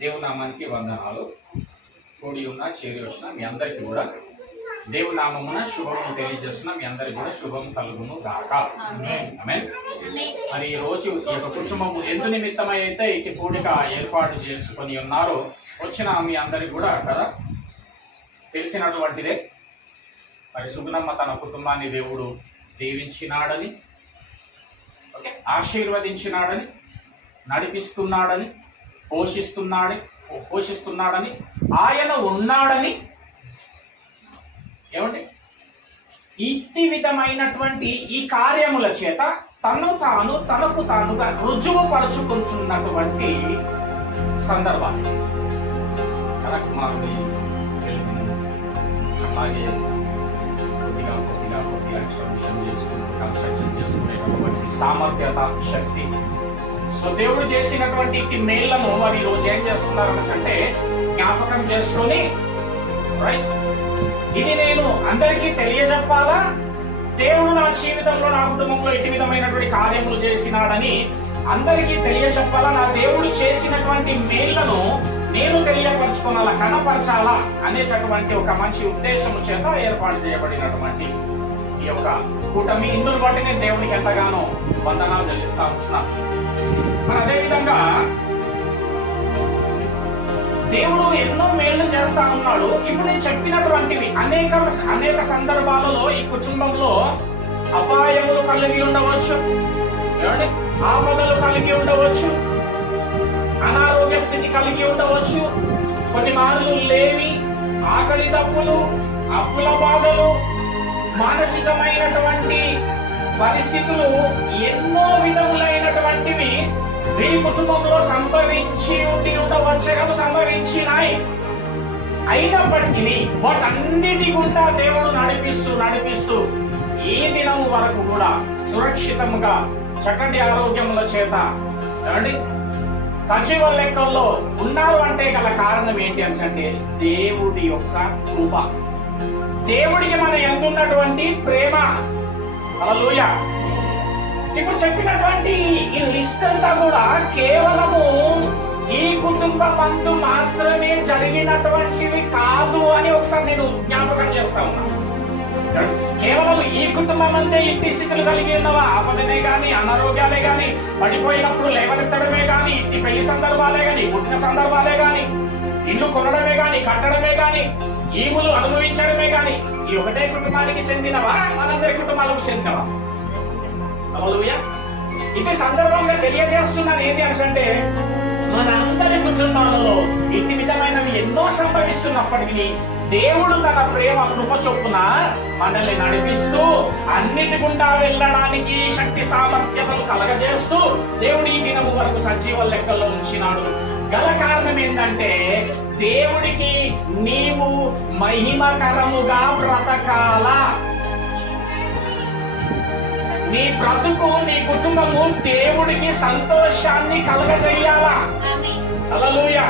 దేవుని నామానికి వందనాలు. కూడి ఉన్న చేరి వచ్చిన మీ అందరికీ కూడా దేవుని నామమున శుభము తెలియజేస్తున్న మీ అందరికీ కూడా శుభం కలుగును గాక. ఆమేన్. మరి ఈ రోజు ఈ యొక్క కుటుంబము ఎందు నిమిత్తమై అయితే ఈ కూడిక ఏర్పాటు చేసుకొని ఉన్నారో వచ్చిన మీ అందరికి కూడా కదా తెలిసినటువంటిదే. మరి సుగుణమ్మ తన కుటుంబాన్ని దేవుడు దీవించినాడని, ఓకే, ఆశీర్వదించినాడని, నడిపిస్తున్నాడని, పోషిస్తున్నాడని, ఆయన ఉన్నాడని, ఏమంటే ఇట్టి విధమైనటువంటి ఈ కార్యముల చేత తనకు తానుగా రుజువుపరుచుకుంటున్నటువంటి సందర్భాలు కుమారుడి అలాగే కొద్దిగా ఎక్స్టెన్షన్ చేసుకుంటూ కన్స్ట్రక్షన్ చేసుకునేటటువంటి సామర్థ్యత, శక్తి. సో దేవుడు చేసినటువంటి మేళ్లను వారు ఈ రోజు ఏం చేస్తున్నారు అంటే జ్ఞాపకం చేసుకొని, రైట్, ఇది నేను అందరికీ తెలియజెప్పాలా, దేవుడు నా జీవితంలో నా కుటుంబంలో ఇటు విధమైనటువంటి కార్యములు చేసినాడని అందరికీ తెలియజెప్పాలా, నా దేవుడు చేసినటువంటి మేళ్లను నేను తెలియపరచుకోవాలా, కనపరచాలా అనేటటువంటి ఒక మంచి ఉద్దేశము చేత ఏర్పాటు చేయబడినటువంటి ఈ యొక్క కూటమి. ఇందును బట్టి నేను దేవునికి ఎంతగానో వందనాలు చెల్లిస్తా ఉంటున్నాను. మరి అదేవిధంగా దేవుడు ఎన్నో మేళ్లు చేస్తా ఉన్నాడు. ఇప్పుడు నేను చెప్పినటువంటివి అనేక సందర్భాలలో ఈ కుటుంబంలో అపాయములు కలిగి ఉండవచ్చు, ఆపదలు కలిగి ఉండవచ్చు, అనారోగ్య స్థితి కలిగి ఉండవచ్చు, కొన్ని మార్లు లేని ఆకలి దప్పులు, అప్పుల బాధలు, మానసికమైనటువంటి పరిస్థితులు, ఎన్నో విధములైనటువంటివి వీరి కుటుంబంలో సంభవించి ఉండవచ్చు కదా, సంభవించినాయి. అయినప్పటికీ వాటన్నిటి గుండా దేవుడు నడిపిస్తూ ఈ దినము వరకు కూడా సురక్షితముగా చక్కటి ఆరోగ్యముల చేత సజీవ లెక్కల్లో ఉన్నారు అంటే గల కారణం ఏంటి అంటే దేవుడి యొక్క కృప, దేవుడికి మన ఎందున్నటువంటి ప్రేమ. హల్లెలూయా. ఇప్పుడు చెప్పినటువంటి ఈ లిస్ట్ అంతా కూడా కేవలము ఈ కుటుంబం అందు మాత్రమే జరిగినటువంటివి కాదు అని ఒకసారి నేను జ్ఞాపకం చేస్తా ఉన్నాను. కేవలం ఈ కుటుంబం అంతే ఇట్టి స్థితులు కలిగి ఉన్నవా, ఆపదనే గాని, అనారోగ్యాలే గాని, పడిపోయినప్పుడు లేవనెత్తడమే గాని, ఇట్టి పెళ్లి సందర్భాలే గాని, పుట్టిన సందర్భాలే గాని, ఇల్లు కొనడమే గాని, కట్టడమే గాని, ఈవులు అనుభవించడమే గాని, ఈ ఒకటే కుటుంబానికి చెందినవా, మనందరి కుటుంబాలకు చెందినవా? హల్లెలూయా. ఇటు సందర్భంగా తెలియజేస్తున్నాను ఏంటి అంటే మన అందరి కుటుంబాలలో ఇట్టి విధమైనవి ఎన్నో సంభవిస్తున్నప్పటికీ దేవుడు తన ప్రేమ కృప చొప్పున మనల్ని నడిపిస్తూ అన్నిటి గుండా వెళ్ళడానికి శక్తి సామర్థ్యతలు కలగజేస్తూ దేవుడు ఈ దినము వరకు సజీవ లెక్కల్లో ఉంచినాడు. గల కారణం ఏంటంటే దేవుడికి నీవు మహిమకరముగా బ్రతకాలా, నీ బ్రతుకు, నీ కుటుంబము దేవుడికి సంతోషాన్ని కలగజేయాలా. హల్లెలూయా.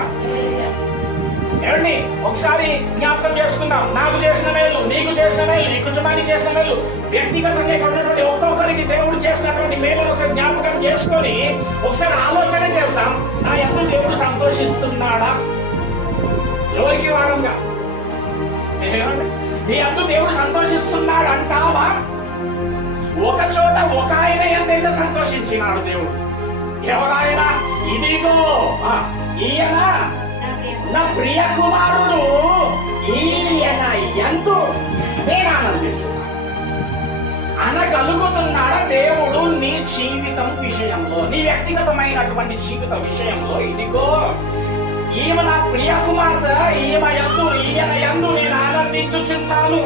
ఏమండి, ఒకసారి జ్ఞాపకం చేసుకుందాం. నాకు చేసిన మేలు, నీకు చేసిన మేలు, నీ కుటుంబానికి చేసిన మేలు, వ్యక్తిగతంగా ఉన్నటువంటి ఒక్కొక్కరికి దేవుడు చేసినటువంటి మేలును ఒకసారి జ్ఞాపకం చేసుకొని ఒకసారి ఆలోచన చేద్దాం. నా యందు దేవుడు సంతోషిస్తున్నాడా? ఎవరికి వారంగా నీ యందు దేవుడు సంతోషిస్తున్నాడు అంటావా? ఒక చోట ఒక ఆయన ఎంతైతే సంతోషించినాడు దేవుడు. ఎవరాయన? ఇదిగో ఈయన నా ప్రియ కుమారుడు, ఈయన ఎందు నేను ఆనందిస్తున్నా అనగలుగుతున్నాడా దేవుడు నీ జీవితం విషయంలో, నీ వ్యక్తిగతమైనటువంటి జీవిత విషయంలో? ఇదిగో ఈమె నా ప్రియ కుమార్తె, ఈయన యందు నేను ఆనందించుచున్నాను.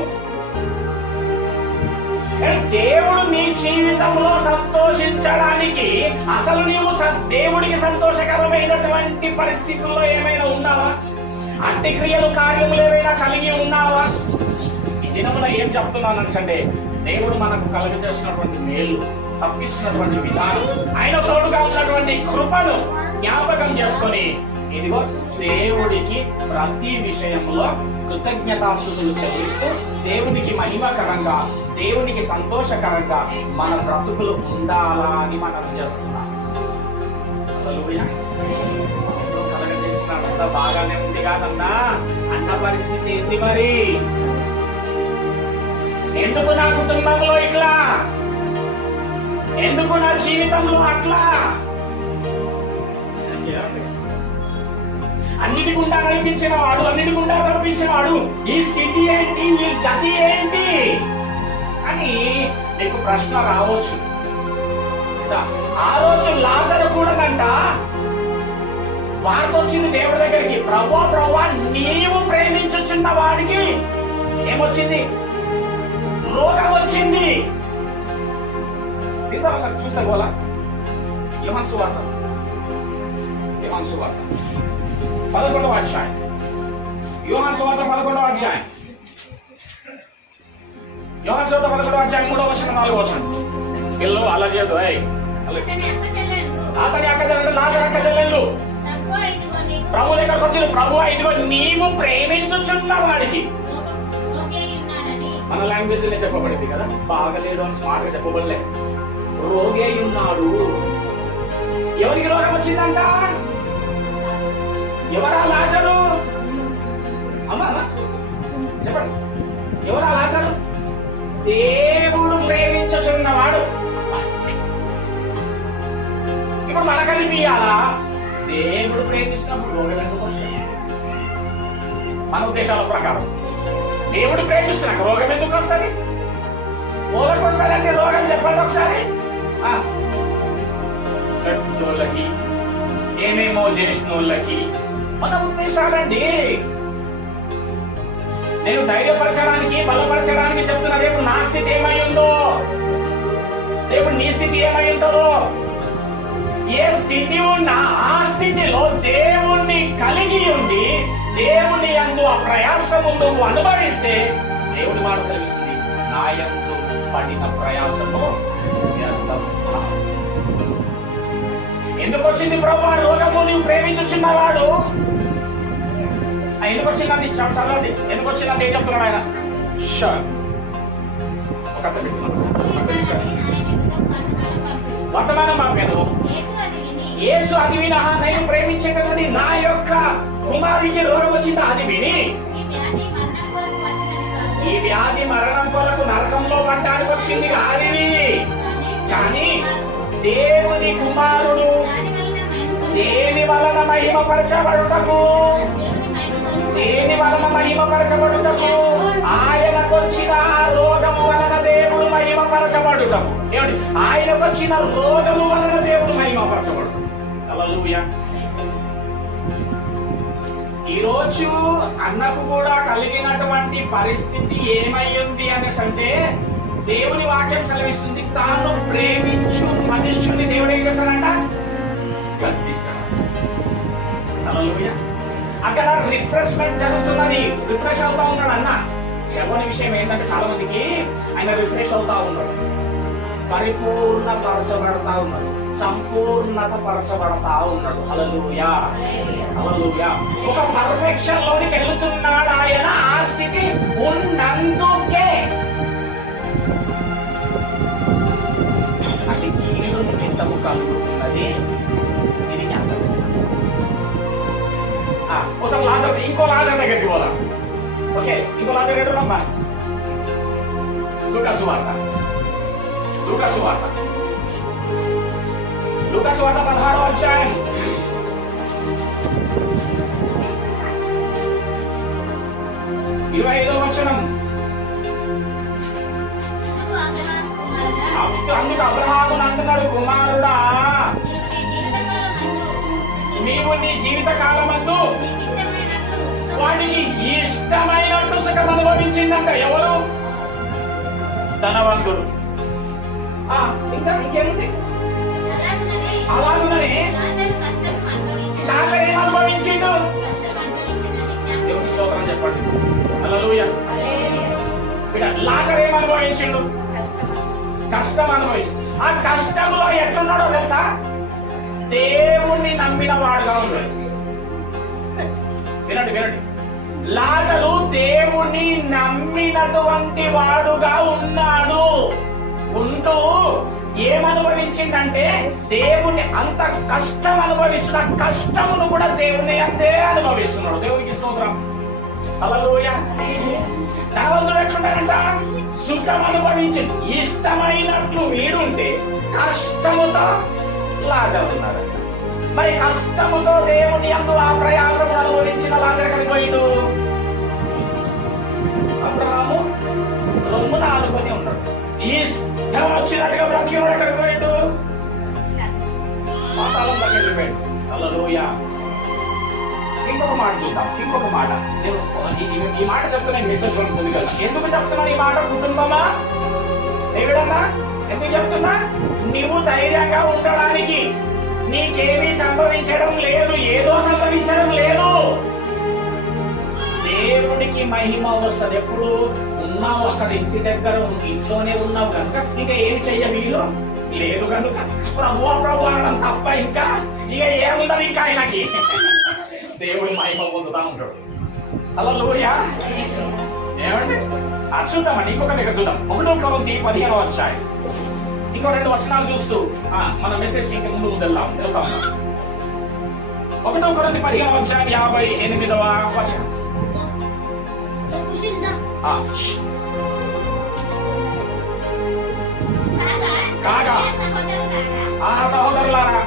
దేవుడు నీ జీవితంలో సంతోషించడానికి అసలు నీవు దేవుడికి సంతోషకరమైనటువంటి పరిస్థితుల్లో ఏమైనా ఉన్నావా? అట్టి క్రియలు, కార్యములు ఏమైనా కలిగి ఉన్నావా? ఈ దినమున ఏం చెప్తున్నానంటే దేవుడు మనకు కలుగజేసినటువంటి మేలు, తప్పిస్తున్నటువంటి విధానం, ఆయన తోడుగా ఉన్నటువంటి కృపను జ్ఞాపకం చేసుకొని ఇదిగో దేవుడికి ప్రతి విషయంలో కృతజ్ఞతాస్తుతులు చెల్లిస్తూ దేవునికి మహిమకరంగా, దేవునికి సంతోషకరంగా మన బ్రతుకులు ఉండాలా అని మనం చేస్తున్నాం. కలగజేసినాడు. అంతా బాగానే ఉంది కాదన్నా, అన్న పరిస్థితి ఏంటి మరి? ఎందుకు నా కుటుంబంలో ఇట్లా? ఎందుకు నా జీవితంలో అట్లా? అన్నిటి గుండా నడిపించిన వాడు, అన్నిటి గుండా తప్పించిన వాడు, ఈ స్థితి ఏంటి, ఈ గతి ఏంటి అని నీకు ప్రశ్న రావచ్చు. ఆ రోజు లాజరు కూడానంట వారితో వచ్చింది దేవుడి దగ్గరికి, ప్రభువా ప్రభువా నీవు ప్రేమించుచున్న వాడికి ఏమొచ్చింది? రోగం వచ్చింది. ఒకసారి చూస్తే పోలా యోహాను సువార్త 11వ అధ్యాయం. యోహాను సువార్త 11వ అధ్యాయం. యోహాను సువార్త 11వ అధ్యాయం 3వ వచనం 4వ వచనం. పిల్లలు అలా చేయదు. అతని అక్క చెల్లెలు, లాజరు అక్క చెల్లెలు ప్రభు దగ్గరకు వచ్చింది. ప్రభు ఇదిగో నీవు ప్రేమించుచున్న వాడికి, మన లాంగ్వేజ్ లో చెప్పబడింది కదా, బాగలేడు అని స్మార్ట్ గా చెప్పబడలే, రోగే ఉన్నాడు. ఎవరికి రోగం వచ్చిందంట? ఎవరా లాజరు? అమ్మా చెప్పండి, ఎవరా లాజరు? దేవుడు ప్రేమించుచున్నవాడు. ఇప్పుడు మనకనిపియాలా దేవుడు ప్రేమిస్తున్నప్పుడు రోగం ఎందుకు వస్తుంది? మన ఉద్దేశాల ప్రకారం దేవుడు ప్రేమిస్తున్నాక రోగం ఎందుకు వస్తుంది? రోగం వస్తుందంటే రోగం చెప్పండి ఒకసారి. చెడ్డోళ్ళకి, ఏమేమో చేసిన వాళ్ళకి మన ఉద్దేశాలండి. నేను ధైర్యపరచడానికి, బలపరచడానికి చెప్తున్నా. రేపు నా స్థితి ఏమై ఉందో, రేపు నీ స్థితి ఏమై ఉంటుందో, ఏ స్థితి ఉన్నా ఆ స్థితిలో దేవుణ్ణి కలిగి ఉండి దేవుని యందు ఆ ప్రయాసము నువ్వు అనుభవిస్తే దేవుడి మాట సెలవిస్తుంది, నా యందు పడిన ప్రయాసము వ్యర్థము కాదు. ఎందుకు వచ్చింది ప్రభు ఆ రోగము? నువ్వు ప్రేమించుచున్నవాడు. ఎందుకు వచ్చిందండి? చదవండి. ఎందుకు వచ్చిందంటే ఏం చెప్తున్నాడు ఆయన? వర్తమానం మాకు యేసు అది విని, నేను ప్రేమించేటటువంటి నా యొక్క కుమారుడికి రోగం వచ్చిందా అది విని, ఈ వ్యాధి మరణం కొరకు నరకంలో పడ్డానికి వచ్చింది కాదు ఇది. కానీ దేవుని కుమారుడు దేని వలన మహిమపరచబడుటకు, దేని వలన మహిమపరచబడుటకు, ఆయనకొచ్చిన రోగము వలన దేవుడు మహిమపరచబడుటకు. ఏమిటి? ఆయనకొచ్చిన రోగము వలన దేవుడు మహిమపరచబడు. హల్లెలూయా. ఈరోజు అన్నకు కూడా కలిగినటువంటి పరిస్థితి ఏమయ్యింది అనేసి అంటే, దేవుని వాక్యం సెలవిస్తుంది, తాను ప్రేమించు మనుష్యుని దేవుడు ఏం చేస్తాడంట? గద్దిస్తాడు. హల్లెలూయా. అక్కడ రిఫ్రెష్మెంట్ జరుగుతున్నది. రిఫ్రెష్ అవుతా ఉన్నాడు అన్న. ఎవరి విషయం ఏంటంటే చాలా మందికి ఆయన రిఫ్రెష్ అవుతా ఉన్నాడు, పరిపూర్ణ పరచబడతా ఉన్నాడు, సంపూర్ణత పరచబడతా ఉన్నాడు. హల్లెలూయా, హల్లెలూయా. ఒక పర్ఫెక్షన్ లోనికి వెళ్తున్నాడు ఆయన. ఆ స్థితి ఉన్నందుకే అది కీడు నిమిత్తము కలుగుతున్నది. ఇది జ్ఞాపకం. ఒకసారి లాజరు, ఇంకో లాజరు దగ్గరికి పోదాం. ఓకే, ఇంకో లాజరు ఎడున్నమ్మా? లూకాసు వార్త 16వ అధ్యాయం. ఇరవై 25వ వచనం. అందుకు అబ్రహాము అంటున్నాడు, కుమారుడా నీవు నీ జీవిత కాలమందు వాడికి ఇష్టమైనట్టు సుఖం అనుభవించిందంట. ఎవరు? ధనవంతుడు. ఇంకా ఇంకేముంది? అలాగుననే లాజరు ఏం అనుభవించిండు? దేవుని స్తోత్రం చెప్పండి. హల్లెలూయా. లాజరు ఏం అనుభవించిండు? కష్టం అనుభవి. ఆ కష్టంలో ఎట్లున్నాడో తెలుసా? దేవుణ్ణి నమ్మిన వాడుగా ఉన్నాడు. వినండి. లాజరు దేవుణ్ణి నమ్మినటువంటి వాడుగా ఉన్నాడు. ఉంటూ ఏమనుభవించిందంటే దేవుని అంత కష్టం అనుభవిస్తున్న కష్టమును కూడా దేవుని అంతే అనుభవిస్తున్నాడు. దేవునికి స్తోత్రం. హల్లెలూయా. ధనవంతుడు ఎట్లున్నాడంట? సుఖం అనుభవించింది. ఇష్టమైనట్లు వీడుంటే కష్టముతో లాజరు ఉన్నాడంట. మరి కష్టముతో దేవుని యందు ఆ ప్రయాసము అనుభవించిన లాజరు ఎక్కడికి పోయిండు? అబ్రహాము రొమ్మున ఆనుకొని ఉన్నాడు. ఇష్టం వచ్చినట్టుగా బ్రతికినాడు. ఎక్కడికి పోయిండు? పాతాళం దగ్గరికి వెళ్ళిపోయాడు. హల్లెలూయా. ఇంకొక మాట చూద్దాం. ఇంకొక మాట ఈ మాట చెప్తున్నా మెసేజ్ ఉంటుంది కదా. ఎందుకు చెప్తున్నాను ఈ మాట? కుటుంబమా దేవుడన్నా ఎందుకు చెప్తున్నా? నీవు ధైర్యంగా ఉండడానికి. నీకేమీ సంభవించడం లేదు, ఏదో సంభవించడం లేదు. దేవుడికి మహిమ వస్తుంది. ఎప్పుడు ఉన్నావు అక్కడ, ఇంటి దగ్గర ఇంట్లోనే ఉన్నావు కనుక ఇంకా ఏమి చెయ్య వీలు లేదు కనుక ప్రభు అనడం తప్ప ఇంకా ఇక ఏముండదు ఇంకా ఆయనకి. దేవుడు మహిమ పొందుతా ఉంటాడు. హల్లెలూయా. ఏమండి చూద్దామండి. ఇంకొక దగ్గర చూద్దాం. 1 కొరింథీ 15వ అధ్యాయం ఇంకో 2 వచనాలు చూస్తూ మన మెసేజ్ ఇంకా ముందు వెళ్తాం. 1 కొరింథీ 15వ అధ్యాయం 58వ వచనం. కాగా సహోదరులారా,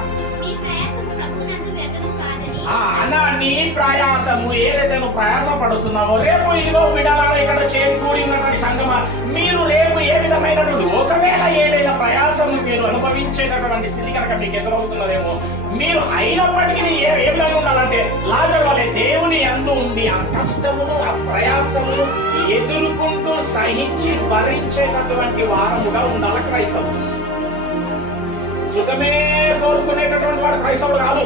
అన్నా నీ ప్రయాసము ఏదైతే నువ్వు ప్రయాస పడుతున్నావో, రేపు ఇదిగో విడాలా ఇక్కడ కూడి ఉన్నటువంటి సంగమా, మీరు రేపు ఏ విధమైనటువంటి ఒకవేళ ఏదైనా ప్రయాసము మీరు అనుభవించేటటువంటి స్థితి కనుక మీకు ఎదురవుతున్నదేమో, మీరు అయినప్పటికీ ఏ విధంగా ఉండాలంటే లాజరు వలె దేవుని యందు ఉండి ఆ కష్టమును ఆ ప్రయాసమును ఎదుర్కొంటూ సహించి భరించేటటువంటి వారముగా ఉండాలి క్రైస్తవుడు. సుఖమే కోరుకునేటటువంటి వాడు క్రైస్తవుడు కాదు.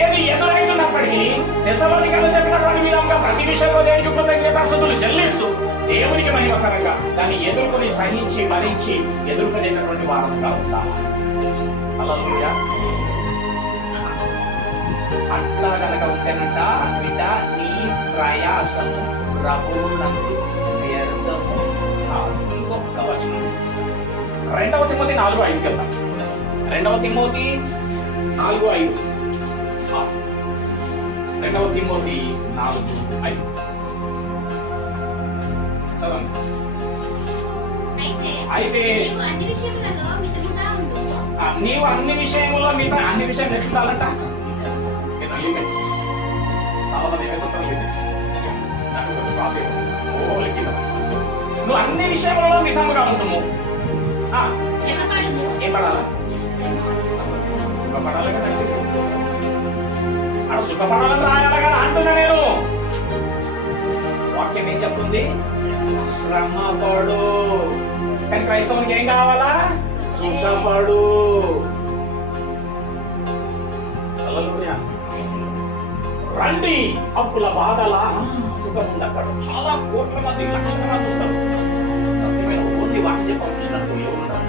ఏది ఎదురైతున్నప్పటికీ తెస్సలోనికీయులకు చెప్పినటువంటి విధంగా ప్రతి విషయంలో దేవునికి కృతజ్ఞతాస్తుతులు చెల్లిస్తూ దేవునికి మహిమకరంగా దాన్ని ఎదుర్కొని సహించి భరించి ఎదుర్కొనేటటువంటి వారముగా ఉండాలి. హల్లెలూయా. అట్లా కనుక ఉంటేనంట బిడ్డ నీ ప్రయాసము ప్రభువునందు వ్యర్థము కాదు. ఇంకొక వచనం 2 తిమోతి 4:5 కదా. 2 తిమోతి 4:5. 2 తిమోతి 4:5 చదవండి. అయితే నీవు అన్ని విషయములో మిగతా అన్ని విషయాలు ఎట్లుండాలంట? నువ్వు అన్ని విషయంలో మితముగా ఉంటుము. ఏం పడాలా? సుఖపడాలి కదా. అక్కడ సుఖపడాలని రాయాలి కదా అంటున్నా నేను. వాక్యం ఏం చెప్తుంది? శ్రమపడు. కానీ క్రైస్తవునికి ఏం కావాలా? సుఖపడు. హల్లెలూయా. రండి అప్పుల బాధల సుఖం ఉండక్కడ. చాలా కోట్ల మంది, లక్షల మంది ఉంటారు. సత్యమైన ఓన్లీ వాక్యం పంపించినట్టు ఎవరు ఉంటారు?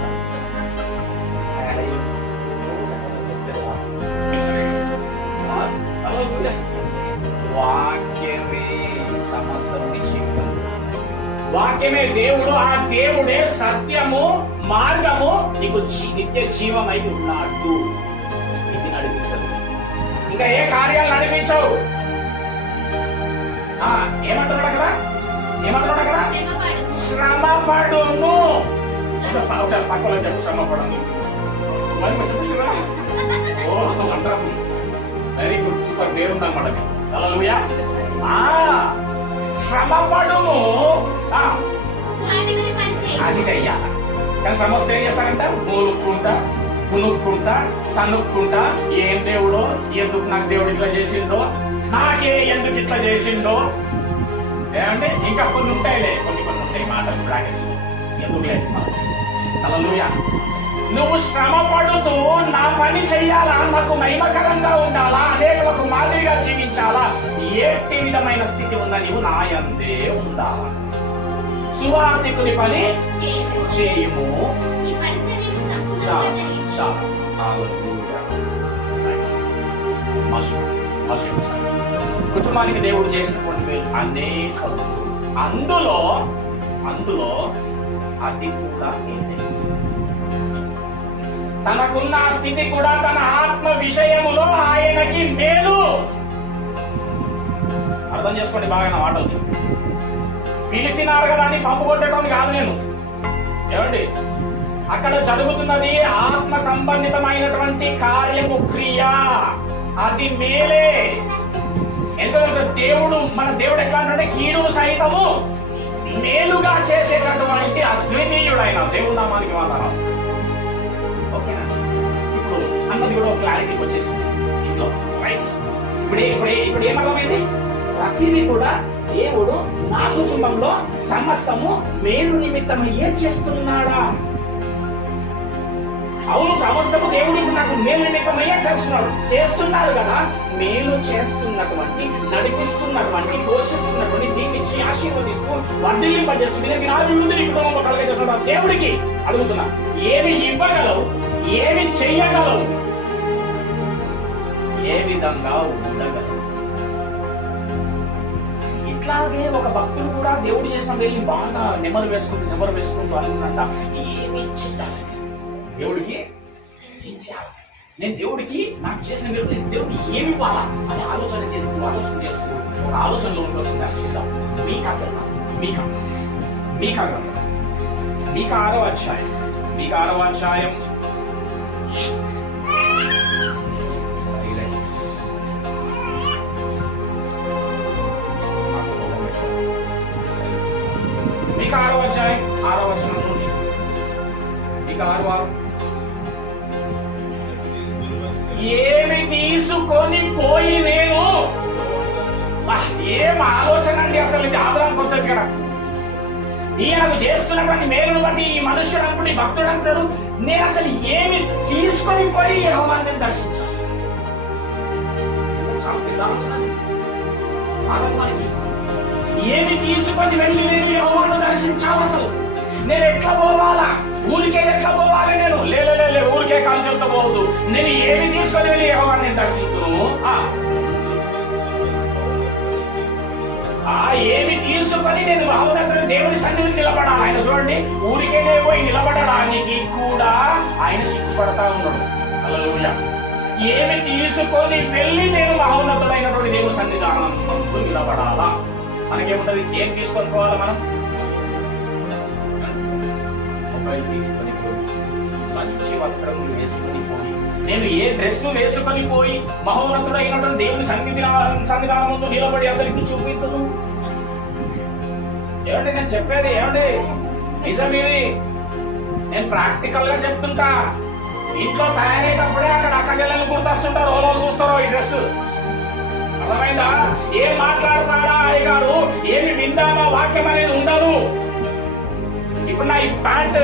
వాక్యమే సమస్తం జీవితం. వాక్యమే దేవుడు. ఆ దేవుడే సత్యము మార్గము. నీకు నిత్య జీవమై ఉన్నాడు. ఇది నడిపిస్తుంది. ఇంకా ఏ కార్యాలు నడిపించవు. ఏమంటున్నాడు అక్కడ? ఏమంటున్నాడు అక్కడ? శ్రమపడును. పక్కలో చెప్పు శ్రమపడను. మరి చెప్పేసిరా? ఓ వండర్ఫుల్, వెరీ గుడ్, సూపర్. దేవుడు అన్నమాట. హల్లెలూయా. శ్రమపడును. అది చెయ్యాలి. కానీ సమస్య ఏం చేస్తారంట? మూలుక్కుంటా, పునుక్కుంటా, సనుక్కుంటా, ఏం దేవుడో, ఎందుకు నాకు దేవుడు ఇట్లా చేసిండో, నాకే ఎందుకు ఇట్లా చేసిండో. ఏమంటే ఇంకా కొన్ని ఉంటాయిలే, కొన్ని ఉంటాయి మాటలు ప్రాక్టీస్. ఎందుకు లేదు? హల్లెలూయా. నువ్వు శ్రమ పడుతూ నా పని చెయ్యాలా, నాకు మహిమకరంగా ఉండాలా, అనేకులకు మాదిరిగా జీవించాలా, ఏటి విధమైన స్థితి ఉందా? నీవు నా యందే ఉండాలా. సువార్తికుని పని చేయము. కుటుంబానికి దేవుడు చేసినటువంటి మేలు అనేకలు. అందులో అది కూడా తనకున్న స్థితి కూడా తన ఆత్మ విషయములో ఆయనకి మేలు. అర్థం చేసుకోండి బాగా నా మాటలు. పిలిచినారు కదా అని పంపు కొట్టడం కాదు నేను. ఏమండి, అక్కడ జరుగుతున్నది ఆత్మ సంబంధితమైనటువంటి కార్యము, క్రియ. అది మేలే. ఎందుకంటే మన దేవుడు ఎట్లా అంటే కీడును సైతము మేలుగా చేసేటటువంటి అద్వితీయుడైన దేవుడు నామానికి వాదన. ఓకేనా? ఇప్పుడు అన్నది కూడా ఒక క్లారిటీకి వచ్చేసింది ఇంట్లో, రైట్? ఇప్పుడు ఏమర్థమైంది? ప్రతిదీ కూడా దేవుడు నా కుటుంబంలో సమస్తము మేలు నిమిత్తమయ్యే చేస్తున్నాడా? అవును, సమస్తము దేవుడు నాకు మేలు నిమిత్తమయ్యే చేస్తున్నాడు కదా. మేలు చేస్తున్నటువంటి, నడిపిస్తున్నటువంటి, పోషిస్తున్నటువంటి, దీవించి ఆశీర్వదిస్తూ వర్ధిల్లింపజేస్తూ దీనికి అభివృద్ధి కుటుంబంలో కలగజేస్తున్న దేవుడికి అడుగుతున్నా, ఏమి ఇవ్వగలవు, ఏమి చెయ్యగలవు, ఏ విధంగా ఉండగలవు? ఇట్లాగే ఒక భక్తుడు కూడా దేవుడు చేసిన వెళ్ళి బాగా నెమరు వేసుకుంటూ అనుకున్నంత ఏమి చెయ్యాలి దేవుడికి, ఏం చేయాలి, నేను దేవుడికి నాకు చేసిన మేలు దేవుడికి ఏమి ఇవ్వాలా అని ఆలోచన చేస్తూ ఒక ఆలోచనలో ఉండవలసింది. చూద్దాం. మీకు 6వ అధ్యాయం మీకు 6వ అధ్యాయం 6వ వచనం నుండి మీకు 6వ ఏమి తీసుకొని పోయి నేను, ఏం ఆలోచన అండి అసలు ఇది. ఆదాం కొంచెం ఇక్కడ ఈయనకు చేస్తున్నటువంటి మేలును బట్టి ఈ మనుష్యుడు అనుకుంటే, ఈ భక్తుడు అంటాడు, నేను అసలు ఏమి తీసుకొని పోయి యెహోవాను దర్శించాలి. చాలా పెద్ద ఆలోచన. ఏమి తీసుకొని వెళ్ళి నేను యెహోవాను దర్శించాలి? అసలు నేను ఎట్లా పోవాలా? ఊరికే ఎట్లా పోవాలి? నేను లే ఊరికే కాల్చులతో పోవద్దు. నేను ఏమి తీసుకొని వెళ్ళి యెహోవాను దర్శించును? ఏమి తీసుకొని నేను మహోన్నతుడు దేవుని సన్నిధిని నిలబడాలి. ఆయన చూడండి, ఊరికే పోయి నిలబడడానికి కూడా ఆయన సిగ్గుపడతా ఉన్నాడు. హల్లెలూయా. ఏమి తీసుకొని వెళ్ళి నేను మహోన్నతుడైనటువంటి దేవుని సన్నిధానం నిలబడాలా? మనకేముంటది? ఏం తీసుకొని పోవాలా? మనం మొబైల్ తీసుకొని పోయి, మంచి వస్త్రం వేసుకొని పోయి, నేను ఏ డ్రెస్ వేసుకొని పోయి మహోన్నతుడైనటువంటి దేవుని సన్నిధానం ముందు నిలబడి అందరికి చూపిద్దును. ఏమంటే నేను చెప్పేది ఏమండి నిజం ఇది. నేను ప్రాక్టికల్ గా చెప్తుంటా. ఇంట్లో తయారయ్యేటప్పుడే అక్కడ అక్క చెల్లెలు గుర్తొస్తుంటారు. ఓలో చూస్తారో ఈ డ్రెస్. అర్థమైందా? ఏం మాట్లాడతాడా అయ్యగారు, ఏమి విందామా వాక్యం అనేది ఉండదు. ఇప్పుడు నా ఈ ప్యాంట్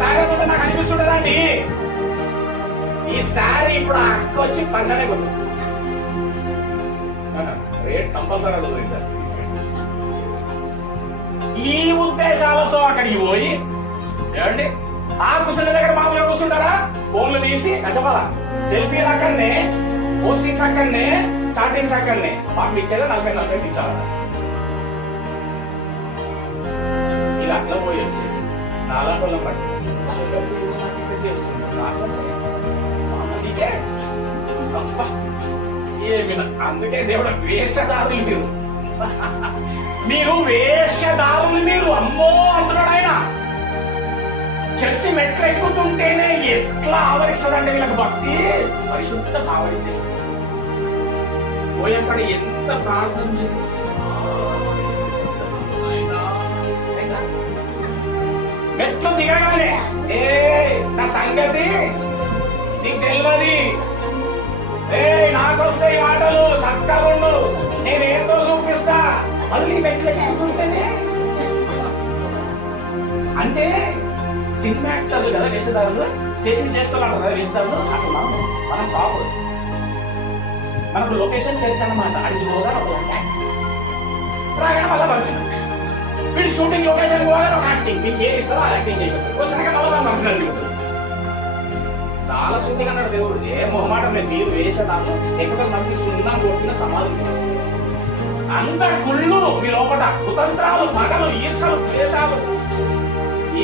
తాగకపోతే నాకు అనిపిస్తుంటదండి. ఈ శారీ ఇప్పుడు ఆ అక్క వచ్చి పచ్చనే పోతుంది. రేట్ కంపల్సరీ అడుగుతుంది సార్. ఈ ఉద్దేశాలతో అక్కడికి పోయి ఏమండి ఆ కూర్చున్న దగ్గర మామూలుగా కూర్చుంటారా? ఫోన్లు తీసి చెప్పాలా, సెల్ఫీలు అక్కడనే, పోస్టింగ్స్ అక్కడనే, చాటింగ్స్ అక్కడనే, పంపించేది 40 నిమిషాలు. ఇలా అట్లా పోయి వచ్చేసి నాలుగు పట్టి అందుకే దేవుడు వేషధారులు మీరు వేషధారులు మీరు అమ్మో అంటున్నాడు ఆయన. చర్చి మెట్లు ఎక్కుతుంటేనే ఎట్లా ఆవరిస్తుందంటే వీళ్ళకి భక్తి పరిశుద్ధంగా ఆవరించేసేస్తారు. పోయేక్కడ ఎంత ప్రార్థన చేసి మెట్లు దిగగానే నా సంగతి నీకు తెలియదు, నాకు వస్తాయి మాటలు, చక్కగా ఉండు, నేనేందో చూపిస్తా. మళ్ళీ మెట్లు ఎక్కుతుంటేనే అంటే సినిమా యాక్టర్లు కదా వేషధారులు, స్టేజ్ మీద చేస్తున్నారు కదా వేషధారులు. అసలు మనం కాకూడదు. మనకు లొకేషన్ చర్చ్ అన్నమాట. అడిగి పోగానే ఒక రాగానే మళ్ళా పరిచయం. వీడు షూటింగ్ లొకేషన్ పోగానే ఒక యాక్టింగ్, మీకు ఏది ఇస్తారో ఆ యాక్టింగ్ చేసేస్తారు. వచ్చినాక మళ్ళా పరిచయం. చాలా శుద్ధిగా అన్నాడు దేవుడు. ఏ మొహమాటం లేదు. మీరు వేషధారులు ఎక్కడ నమ్మి సున్నా కొట్టిన సమాధి అంత కుళ్ళు మీ లోపల, కుతంత్రాలు, పగలు, ఈర్షలు, ద్వేషాలు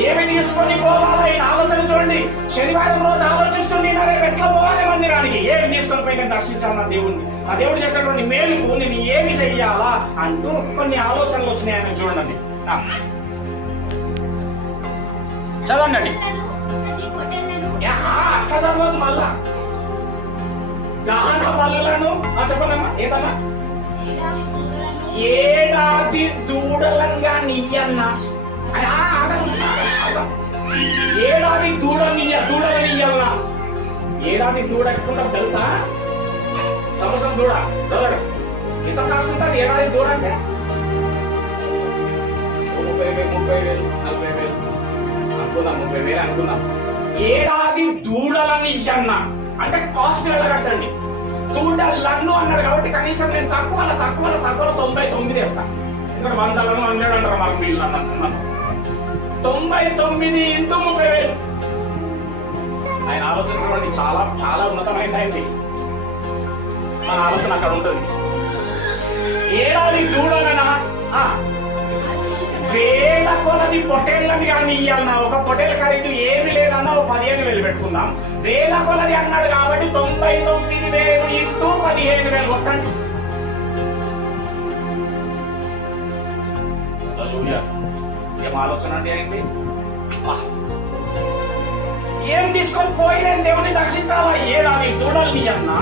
ఏమి తీసుకొని పోవాలా ఈ ఆలోచన చూడండి. శనివారం రోజు ఆలోచిస్తుంది రేపు ఎట్లా పోవాలి మందిరానికి, ఏమి తీసుకొని పోయి నేను దర్శించాలి నా దేవుణ్ణి, నా దేవుడు చేసినటువంటి మేలుకు నేను ఏమి చెయ్యాలా అంటూ కొన్ని ఆలోచనలు వచ్చినాయి ఆయన చూడండి. చదవండి. అట్లా చదవద్దు మళ్ళా. దహన బలులను చెప్పండమ్మా, ఏదమ్మా? ఏడాది దూడలంగా నీయన్నా, ఏడాది దూడలనియ్యల్లా. ఏడాది దూడ ఎట్టుకుంటాం తెలుసా? సంవత్సరం దూడ ఎంత కాస్ట్ ఉంటుంది ఏడాది దూడ అంటే? 30,000 40,000 అనుకుందాం, 30,000 అనుకుందాం. ఏడాది దూడలనియ్యన్నా అంటే కాస్ట్ వెళ్ళగట్టండి. దూడలను అన్నాడు కాబట్టి కనీసం నేను తక్కువ 99 వేస్తాను. ఇక్కడ 100 100 అంటారు మాకు వీళ్ళు అనుకున్నాను. 99 ఇంటూ 30,000. ఆయన ఆలోచన చూడండి, చాలా చాలా ఉన్నతమైంది. మన ఆలోచన అక్కడ ఉంటుంది. ఏడాది దూడలనా వేల కొలది పొటేళ్ళని కానీ ఇయ్యాలన్నా. ఒక పొటేల్ ఖరీదు ఏమి లేదన్నా 15,000 పెట్టుకుందాం. వేల కొలది అన్నాడు కాబట్టి 99,000 ఇంటూ 15,000 కొట్టండి. ఏం ఆలోచన అండి అయింది? ఏం తీసుకొని పోయి నేను దేవుని దర్శించాలా? ఏడాది దూడల్ని అన్నా,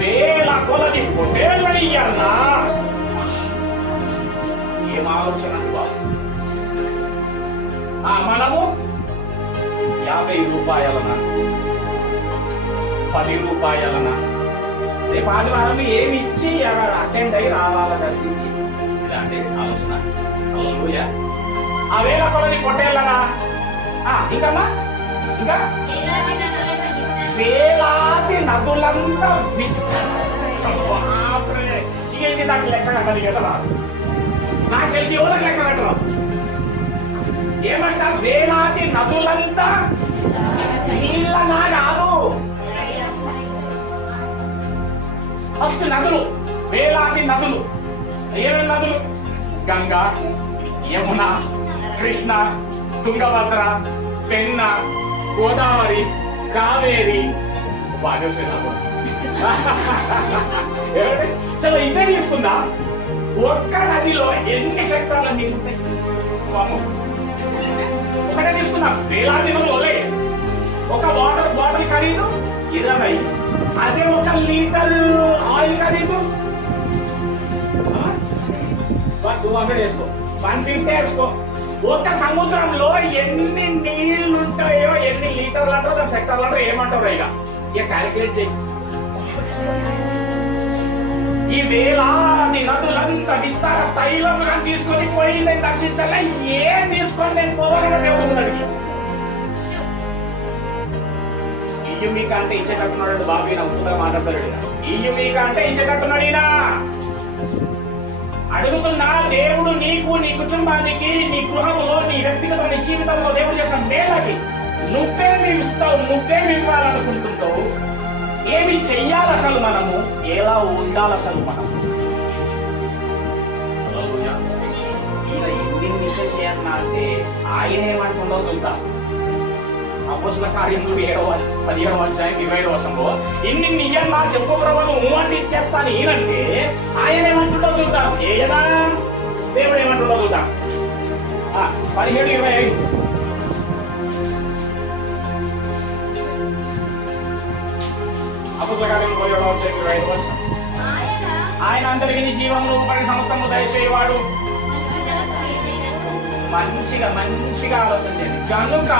వేల కొలది పొటేళ్ళని అన్నా. ఏం ఆలోచన అండి బాబు? మనము 50 రూపాయలనా, 10 రూపాయలనా, రేపు ఆదివారం ఏమి ఇచ్చి అటెండ్ అయ్యి రావాలా దర్శించి, ఇలాంటి ఆలోచన. ఆ వేల కొలది పొట్టేళ్ళనా, ఇంకా ఇంకా వేలాది నదులంతా విస్తీ నాకు లెక్క కట్టాలి కదా. నాకు తెలిసి ఎవరికి లెక్క కట్టరా? ఏమంట? వేలాది నదులంతా నీళ్ళనా కాదు, ఫస్ట్ నదులు, వేలాది నదులు. ఏమేమి నదులు? గంగా, యమున, కృష్ణ, తుంగభద్ర, పెన్న, గోదావరి, కావేరి. చలో ఇవే తీసుకుందా. ఒక్క నదిలో ఎన్ని సెక్టార్లు నీళ్ళుంటాయి? ఒకటే తీసుకుందాం. వేలాది నదులు. ఒక వాటర్ బాటిల్ ఖరీదు 20. అదే ఒక లీటర్ ఆయిల్ ఖరీదు 200 వేసుకో, 150 వేసుకో. ఒక సముద్రంలో ఎన్ని నీళ్లు ఉంటాయో, ఎన్ని లీటర్లు అంటారో, దాని సెక్టర్లు అంటారో, ఏమంటారో ఇక క్యాలిక్యులేట్ చేయి. ఈ వేలాది నదులంతా విస్తార తైలం తీసుకొని పోయి నేను దర్శించాలా? ఏం తీసుకొని నేను పోవాలిగా దేవుడు ఉన్నడికి? ఇయ్యు మీకు అంటే ఇచ్చేటట్టున్నాడు బాబీ, నా ఉత్తరం మాట్లాడతాడు. ఇయ్యు మీకు అంటే ఇచ్చేటట్టున్నాడు ఈయన. అడుగుతున్నా, దేవుడు నీకు, నీ కుటుంబానికి, నీ గృహంలో, నీ వ్యక్తిగత నీ జీవితంలో దేవుడు చేసిన మేళకి నువ్వేమి ఇస్తావు, నువ్వేమి ఇవ్వాలనుకుంటుంటావు, ఏమి చెయ్యాలి అసలు మనము, ఎలా ఉండాలి అసలు మనము? ఈయన ఎన్ని చేయాలన్నా అంటే ఆయన ఏమంటుండో చూద్దాం. అపోస్తల కార్యములు 7వ అధ్యాయం 27వ వచనంలో ఇన్ని నిజంగా చెప్పు ప్రభువు అంటే ఇచ్చేస్తాను ఈయనంటే ఆయన ఏమంటుండో చూద్దాం. ఏనా దేవుడు ఏమంటుండో చూద్దాం. 17:25 అపోస్తల కార్యములు 7వ అధ్యాయం 25వ వచనం. ఆయన అందరికీ జీవమును ఉపరి సమస్తము దయచేయవాడు. మంచిగా ఆలోచన చేయండి. కనుక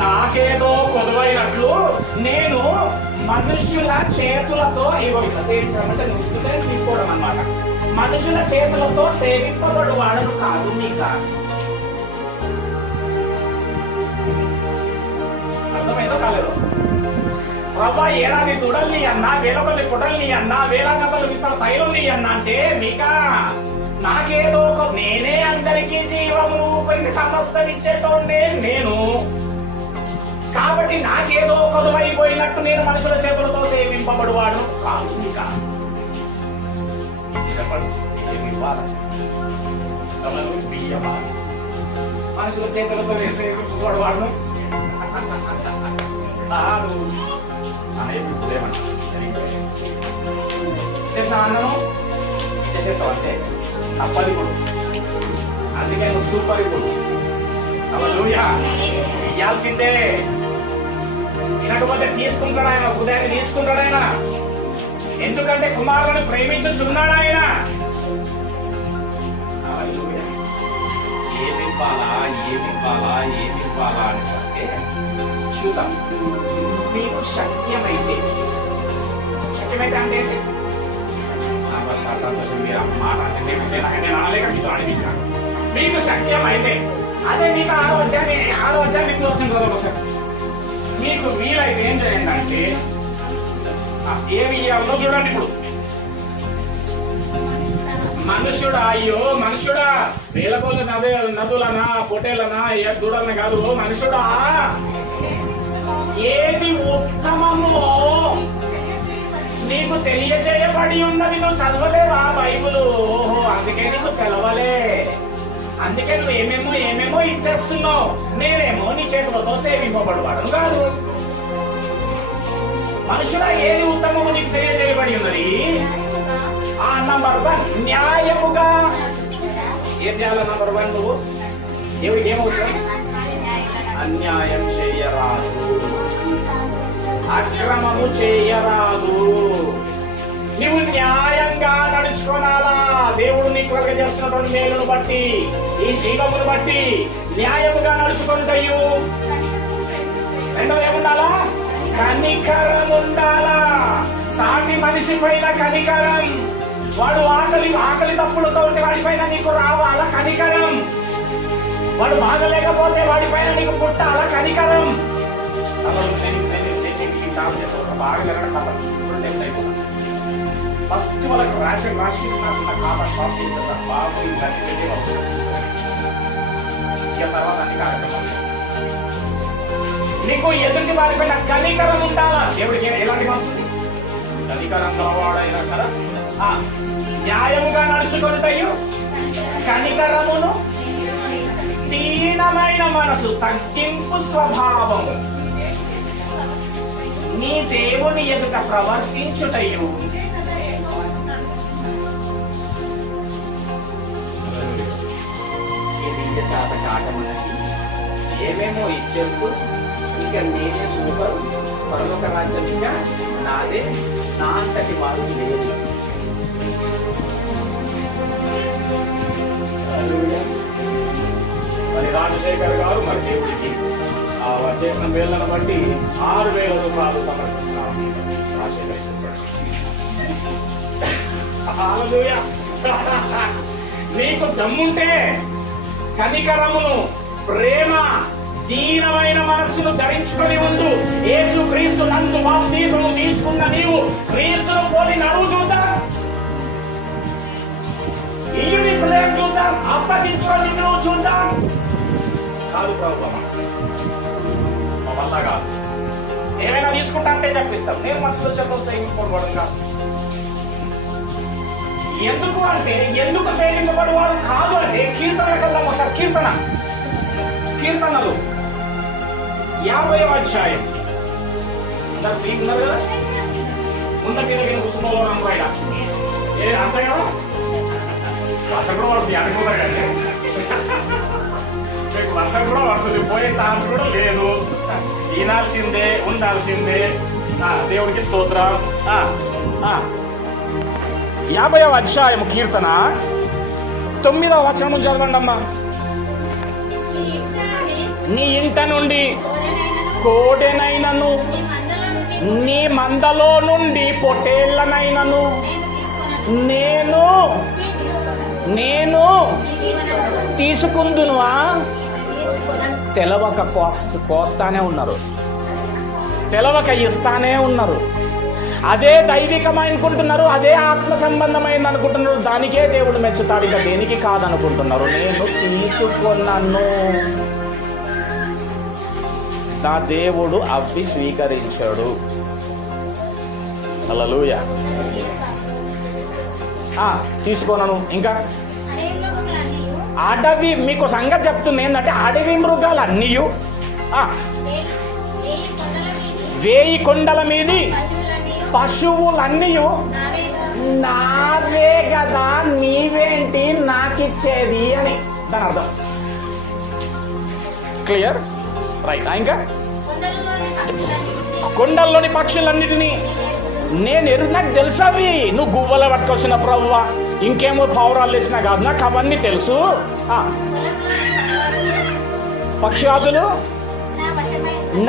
నాకేదో కొదువైనట్లు నేను మనుషుల చేతులతో ఇట్లా సేవించడం అంటే నువ్వు తీసుకోవడం అన్నమాట. మనుషుల చేతులతో సేవింపబడు వాడను కాదు. నీక అర్థమైందో కాలేదు? ప్రభా ఏడాది దుడల్ని అన్నా, వేల కొద్ది కుటల్ని అన్నా, వేలాది విశాల తైలుని అన్నా అంటే మీకా నాకేదో నేనే అందరికీ జీవమును ఉపరి సమస్తం ఇచ్చేటోండే నేను. కాబట్టి నాకేదో కొలువైపోయినట్టు నేను మనుషుల చేతులతో సేవింపబడువాడు కాదు. నీక చెప్పండి, బియ్యమా మనుషుల చేతులతో వేసే వాడు చేసిన అన్నము చేసేస్తావు అంటే అప్పది ఇప్పుడు, అందుకే నువ్వు సూపర్ ఇప్పుడు. హల్లెలూయా, ఇయ్యాల్సిందే. వినకపోతే తీసుకుంటాడు ఆయన, హృదయాన్ని తీసుకుంటాడు ఆయన. ఎందుకంటే కుమారులను ప్రేమించుచున్నాడు ఆయన. ఏమి ఇవ్వాలా అని అంటే చూద్దాం. మీకు శక్యమైతే అంటే మీరు అమ్మాట నేను అనలేక మీతో అనిపించాను. మీకు శక్యమైతే అదే మీకు ఆలోచన మీకు వచ్చింది కదా ఒకసారి. మీకు వీలైతే ఏం చేయండి అంటే ఏమి ఇవ్వాలో చూడండి. ఇప్పుడు మనుషుడా వేలకోళ్ళ నదులనా పొటేలనా దూడలనా కాదు, మనుషుడా ఏది ఉత్తమమో నీకు తెలియజేయబడి ఉన్నది. నువ్వు చదవలేవా బైబుల్? ఓహో, అందుకే నీకు తెలవలే. అందుకే నువ్వు ఏమేమో ఇచ్చేస్తున్నావు. నేనేమో నీ చేతులతో సేవింపబడవాడు కాదు. మనుషుడా ఏది ఉత్తమమో నీకు తెలియజేయబడి ఉన్నది. నంబర్ 1 న్యాయముగా. ఏం చేయాలి? నంబర్ 1 నువ్వు దేవుడికి ఏమవుతావు? అన్యాయం చేయరాదు, అక్రమము చేయరాదు. నువ్వు న్యాయంగా నడుచుకోనాలా. దేవుడు నీకు కలుగజేస్తున్నటువంటి మేలును బట్టి, ఈ జీవమును బట్టి న్యాయముగా నడుచుకుంటాయు. రెండోది ఏముండాలా? కనికరం ఉండాలా. సాటి మనిషి పైన కనికరం. వాడు ఆకలి తప్పులతో ఉంటే వాడిపైన నీకు రావాలా కనికరం. వాడు బాగలేకపోతే వాడిపైన నీకు పుట్టాలా కనికరం. ఫస్ట్ వాళ్ళకి రాసి బాబు తర్వాత అన్ని కార్యక్రమాలు. నీకు ఎదుటి వారిపైన కనికరం ఉండాలా. దేవుడికి ఎలాంటి మనసు? కనికరం గలవాడైనా కదా. న్యాయముగా నడుచుకుంటాయు, కనికరమును, దీనమైన మనసు, తగ్గింపు స్వభావము, నీ దేవుని ఎదుట ప్రవర్తించుటయు. చేత కాటమన్నది ఏమేమో ఇచ్చేస్తూ ఇక నేనే సూపర్, పరలోక రాజ్యం ఇంకా నాదే, నా అంతటి వారు లేదు. మరి రాజశేఖర్ గారు మరి దేవుడికి చేసిన వేళ్లను బట్టి 6,000 రూపాయలు సమర్పించారు. నీకు దమ్ముంటే కనికరమును, ప్రేమ, దీనమైన మనస్సును ధరించుకొని ఉండు. యేసు క్రీస్తు నందు బాప్తిసము తీసుకున్న నీవు క్రీస్తును పోలి నడువు చూద్దాం. ఇల్లుని హృదయం చూద్దాం, అప్పగించుకొని నువ్వు చూద్దాం. కాదు ప్రభువా, మా వల్ల కాదు. ఏమైనా తీసుకుంటా అంటే చెప్పిస్తాం. నేను మనసులో చెప్పొస్తే ఇంకోటి కాదు. ఎందుకు అంటే ఎందుకు సేవింపబడేవాడు కాదు అంటే కీర్తనలకు వెళ్దాం ఒకసారి. కీర్తనలు 50వ అధ్యాయం. అందరు తీసుకున్నారు కదా. ముందు మీద కుటుంబంలో రంపాయన అంతే కదా. వర్షం కూడా పడుతుంది, అనుకున్నారు కానీ మీకు వర్షం కూడా పడుతుంది, పోయే ఛాన్స్ కూడా లేదు. వినాల్సిందే, ఉండాల్సిందే. దేవుడికి స్తోత్రం. 50వ అధ్యాయం కీర్తన 9వ వచనం నుంచి చదవండి అమ్మా. నీ ఇంట నుండి కోడెనైనను, నీ మందలో నుండి పొటేళ్లనైనను నేను తీసుకుందునువా. తెలవక కోస్తానే ఉన్నారు, తెలవక ఇస్తానే ఉన్నారు. అదే దైవికమనుకుంటున్నారు, అదే ఆత్మ సంబంధమైంది అనుకుంటున్నారు. దానికే దేవుడు మెచ్చుతాడు, ఇక దేనికి కాదనుకుంటున్నారు. నేను తీసుకున్నాను, నా దేవుడు అవి స్వీకరించాడు. హల్లెలూయా. తీసుకున్నాను. ఇంకా అడవి, మీకు సంగతి చెప్తుంది ఏంటంటే అడవి మృగాలు అన్నీ 1000 కొండల మీది పశువులన్నీ నావే కదా, నీవేంటి నాకిచ్చేది అని దాని అర్థం. క్లియర్? రైట్. ఇంకా కొండల్లోని పక్షులన్నిటినీ నాకు తెలుసవి. నువ్వు గువ్వల పట్టుకొచ్చిన ప్రభువా, ఇంకేమో పౌరాలు వేసినా కాదు, నాకు అవన్నీ తెలుసు. పక్షాదులు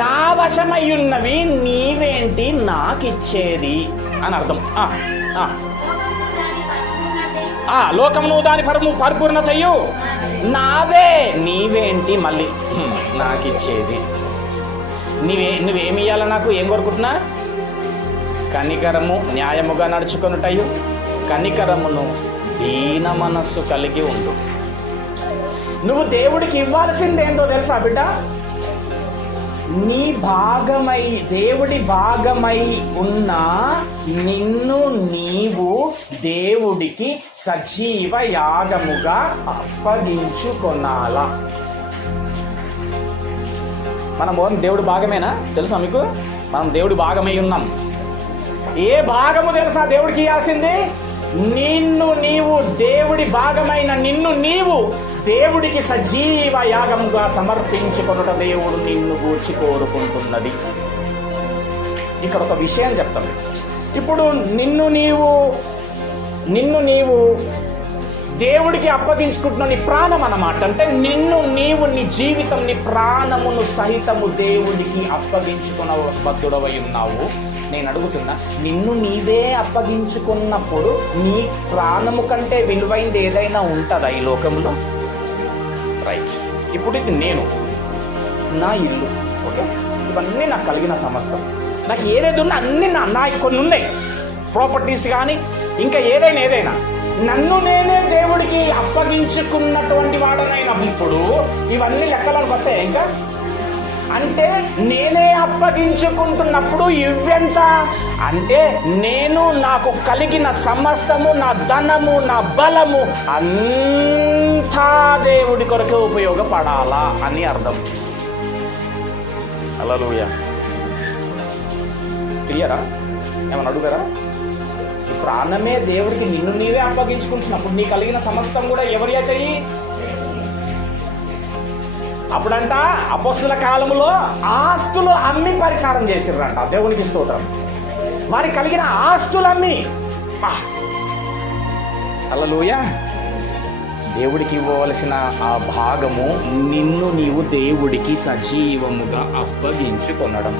నా వశమై ఉన్నవి, నీవేంటి నాకిచ్చేది అని అర్థం. లోకమును దాని పరిపూర్ణతయు నావే, నీవేంటి మళ్ళీ నాకిచ్చేది. నువ్వేమి ఇయ్యాల నాకు? ఏం కోరుకుంటున్నా? కనికరము, న్యాయముగా నడుచుకొనుటయు, కనికరమును, దీన మనస్సు కలిగి ఉండు. నువ్వు దేవుడికి ఇవ్వాల్సిందేందో తెలుసా బిడ్డ? నీ భాగమై, దేవుడి భాగమై ఉన్న నిన్ను నీవు దేవుడికి సజీవ యాగముగా అప్పగించుకొనాలా. మనం దేవుడి భాగమేనా? తెలుసా మీకు? మనం దేవుడి భాగమై ఉన్నాం. ఏ భాగము తెలుసా దేవుడికి ఇవ్వాల్సింది? నిన్ను నీవు, దేవుడి భాగమైన నిన్ను నీవు దేవుడికి సజీవ యాగముగా సమర్పించుకొనుట దేవుడు నిన్ను గూర్చి కోరుకుంటున్నది. ఇక్కడ ఒక విషయం చెప్తాను. ఇప్పుడు నిన్ను నీవు దేవుడికి అప్పగించుకుంటున్న నీ ప్రాణం అన్నమాట. అంటే నిన్ను నీవు, నీ జీవితం, నీ ప్రాణమును సహితము దేవుడికి అప్పగించుకున్న బద్ధుడవై ఉన్నావు. నేను అడుగుతున్నా, నిన్ను నీవే అప్పగించుకున్నప్పుడు నీ ప్రాణము కంటే విలువైంది ఏదైనా ఉంటుందా ఈ లోకంలో? రైట్. ఇప్పుడు ఇది నేను, నా ఇల్లు, ఓకే, ఇవన్నీ నాకు కలిగిన సమస్తం. నాకు ఏదేది ఉన్నా అన్నీ నా కొన్ని ఉన్నాయి, ప్రాపర్టీస్ కానీ ఇంకా ఏదైనా నన్ను నేనే దేవుడికి అప్పగించుకున్నటువంటి వాడనైనప్పుడు ఇవన్నీ లెక్కలోకి వస్తాయి. ఇంకా అంటే నేనే అప్పగించుకుంటున్నప్పుడు ఇవ్వెంత అంటే నేను, నాకు కలిగిన సమస్తము, నా ధనము, నా బలము అంతా దేవుడి కొరకే ఉపయోగపడాలా అని అర్థం. హల్లెలూయా. క్లియరా? ఏమన్నా అడుగుతారా? ఈ ప్రాణమే దేవుడికి నిన్ను నీవే అప్పగించుకుంటున్నప్పుడు నీ కలిగిన సమస్తం కూడా ఎవరి అవుతాయి? అప్పుడంట అపొస్తలుల కాలంలో ఆస్తులు అమ్మి పరిచారం చేసిర్రంట. దేవునికి స్తోత్రం. వారికి కలిగిన ఆస్తులు అమ్మి. హల్లెలూయా. దేవుడికి ఇవ్వవలసిన ఆ భాగము నిన్ను నీవు దేవుడికి సజీవముగా అప్పగించుకొనడం.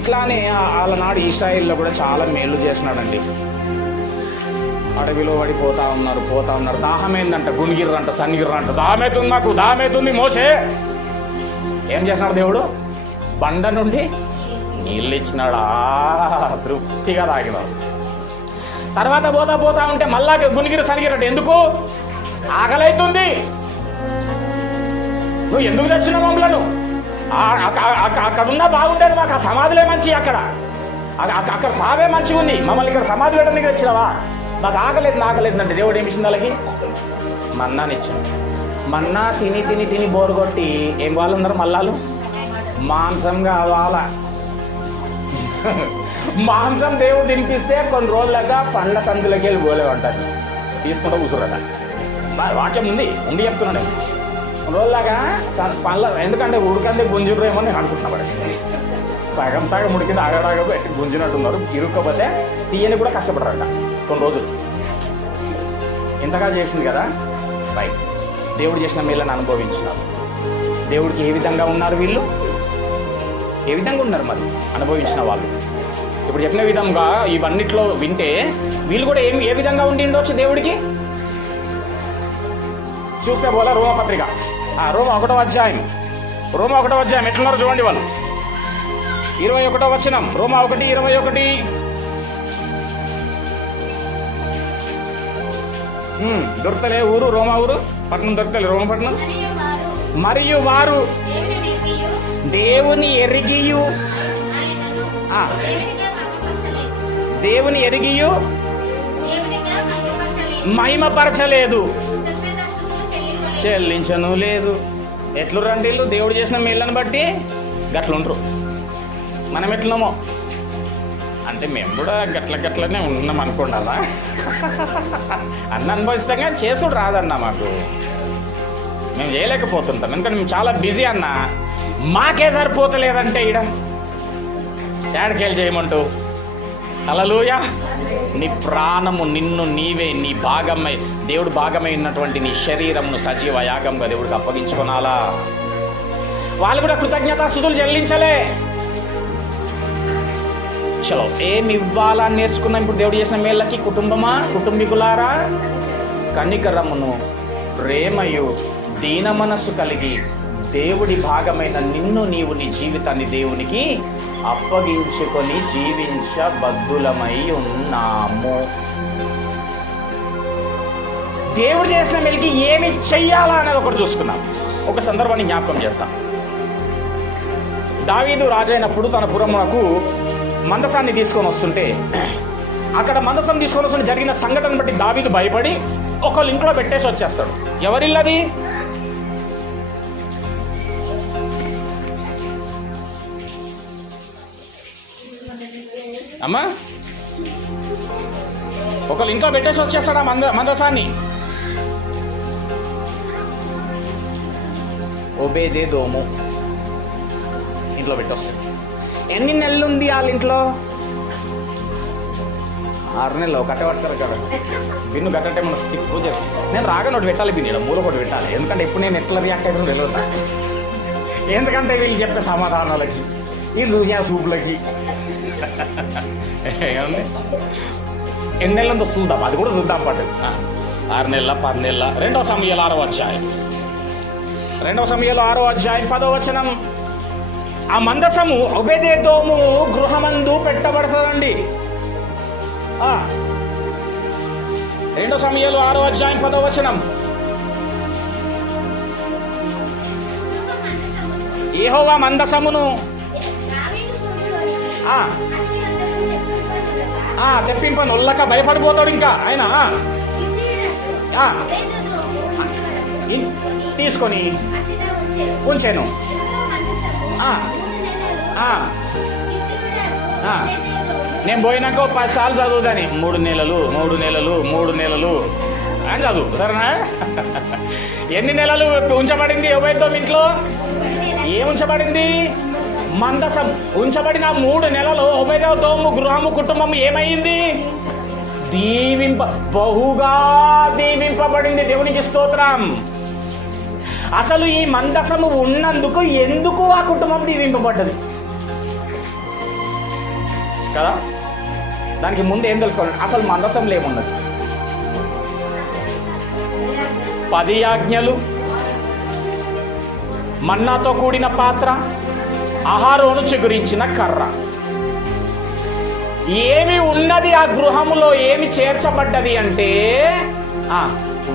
ఇట్లానే ఆలనాడు ఇశ్రాయేల్లో కూడా చాలా మేలు చేసినాడండి. అడవిలో పడిపోతా ఉన్నారు. దాహమైందంట, గుణిగిర్రంట, సన్నిగిర్రంట. దాహమైతుంది మోసే. ఏం చేస్తున్నాడు దేవుడు? బండ నుండి నీళ్ళు ఇచ్చినాడా, తృప్తిగా తాగినాడు. తర్వాత పోతా ఉంటే మళ్ళా గుణిగిరి సన్నిగిరట. ఎందుకు? ఆకలైతుంది. నువ్వు ఎందుకు తెచ్చినావు మమ్మలను? అక్కడున్నా బాగుండేది, మాకు ఆ సమాధులే మంచి, అక్కడ సావే మంచిగా ఉంది, మమ్మల్ని ఇక్కడ సమాధి పెట్టడానికి తెచ్చినావా? నాకు ఆకలేదు అంటే దేవుడు ఏమి ఇచ్చింది? వాళ్ళకి మన్నానిచ్చింది. మన్నా తిని బోరు కొట్టి ఏం వాళ్ళు ఉన్నారు? మల్లాలు మాంసం కావాలా. మాంసం దేవుడు తినిపిస్తే కొన్ని రోజులుగా పండ్ల సందులకి వెళ్ళి పోలేమంటారు, తీసుకుంటూ కూర్చుంటాట. వాక్యం ఉండి చెప్తున్నాడు. కొన్ని రోజులాగా పండ్ల, ఎందుకంటే ఉడికంటే గుంజురేమో నేను అనుకుంటున్నా. సగం ఉడికింది, ఆగడాగా గుంజినట్టున్నారు. ఇరుక్కపోతే తీయని కూడా కష్టపడరంట కొన్ని రోజులు. ఇంతగా చేసింది కదా. రైట్. దేవుడు చేసిన మేళ్ళని అనుభవించినారు. దేవుడికి ఏ విధంగా ఉన్నారు వీళ్ళు? ఏ విధంగా ఉన్నారు మరి అనుభవించిన వాళ్ళు? ఇప్పుడు చెప్పిన విధంగా ఇవన్నిట్లో వింటే వీళ్ళు కూడా ఏ విధంగా ఉండి ఉండవచ్చు దేవుడికి? చూస్తే పోలా రోమపత్రిక, రోమ 1వ అధ్యాయం ఎట్లున్నారు చూడండి వాళ్ళు. 21వ వచనం, రోమా 1:21. దొరకలే ఊరు, రోమా ఊరు పట్టణం దొరకలే, రోమపట్నం. మరియు వారు దేవుని ఎరిగియు మహిమపరచలేదు. చెల్లించను లేదు. ఎట్లు రండి వీళ్ళు దేవుడు చేసిన మేళ్ళని బట్టి గట్లుంటారు. మనం ఎట్లున్నామో అంటే మేము కూడా గట్లనే ఉన్నాం అనుకోండి. అలా అన్న అనుభవిస్తాం కానీ చేసుడు రాదన్న మాకు. మేము చేయలేకపోతుంటాం ఎందుకంటే మేము చాలా బిజీ అన్న. మాకే సరిపోతలేదంటే ఈడ ఏడకేళ్ళు చేయమంటూ. హల్లెలూయా. నీ ప్రాణము నిన్ను నీవే నీ భాగమై దేవుడు భాగమై ఉన్నటువంటి నీ శరీరమును సజీవ యాగంగా దేవుడికి అప్పగించుకోనాలా. వాళ్ళు కూడా కృతజ్ఞతాస్తుతులు చెల్లించలే. చలో ఏమి ఇవ్వాలని నేర్చుకున్నాం ఇప్పుడు దేవుడు చేసిన మేళ్ళకి. కుటుంబీకులారా, కనికరమును ప్రేమయు దీన మనస్సు కలిగి దేవుడి భాగమైన నిన్ను నీవు నీ జీవితాన్ని దేవునికి అప్పగించుకొని జీవించబద్ధులమై ఉన్నాము. దేవుడు చేసిన మేలుకి ఏమి చెయ్యాలా అనేది ఒకటి చూసుకున్నాం. ఒక సందర్భాన్ని జ్ఞాపకం చేస్తాం. దావీదు రాజైనప్పుడు తన పురమునకు మందసాన్ని తీసుకొని వస్తుంటే అక్కడ మందసం తీసుకొని వస్తుంటే జరిగిన సంఘటన బట్టి దావీదు భయపడి ఒకళ్ళు ఇంట్లో పెట్టేసి వచ్చేస్తాడు. ఎవరిల్లది? అమ్మా, ఒకళ్ళు ఇంట్లో పెట్టేసి వచ్చేస్తాడు ఆ మందసాన్ని. ఓబేదేదోము ఇంట్లో పెట్టొస్తాడు. ఎన్ని నెలలు ఉంది వాళ్ళ ఇంట్లో? 6 నెలలు. కట్టబడతారు కదా బిన్ను కట్టటే మన స్థితి పూజ. నేను రాగానే ఒకటి పెట్టాలి, బిన్ను మూల ఒకటి పెట్టాలి. ఎందుకంటే ఎప్పుడు నేను ఎట్లా రియాక్ట్ అవుతుందో తెలియదు. ఎందుకంటే వీళ్ళు చెప్పే సమాధానాలకి, వీళ్ళు చూసే సూపులకి ఏముంది. ఎన్ని నెలలంతో చూద్దాం, అది కూడా చూద్దాం. పాటు 6 నెలల 10 నెలల. 2 సమూయేలు 6వ అధ్యాయం 10వ వచనం. ఆ మందసము ఓబేదెదోము గృహమందు పెట్టబడుతుందండి. 2 సమూయేలు 6వ అధ్యాయం 10వ వచనం. యెహోవా మందసమును తెప్పింపను. ఒళ్ళక భయపడిపోతాడు ఇంకా ఆయన. తీసుకొని ఉంచాను. నేను పోయినాక 10 సార్లు చదువుదాని. 3 నెలలు అని చదువు సరేనా. ఎన్ని నెలలు ఉంచబడింది ఓబేదెదోము ఇంట్లో? ఏం ఉంచబడింది? మందసం ఉంచబడిన 3 నెలలు ఓబేదెదోము గృహము కుటుంబము ఏమైంది? బహుగా దీవింపబడింది. దేవునికి స్తోత్రం. అసలు ఈ మందసము ఉన్నందుకు ఎందుకు ఆ కుటుంబం దీవింపబడ్డది కదా? దానికి ముందు ఏం తెలుసుకోవాలి? అసలు మందసంలో ఏమున్నది? 10 ఆజ్ఞలు, మన్నాతో కూడిన పాత్ర, అహరోను చిగురించిన కర్ర. ఏమి ఉన్నది ఆ గృహములో? ఏమి చేర్చబడ్డది అంటే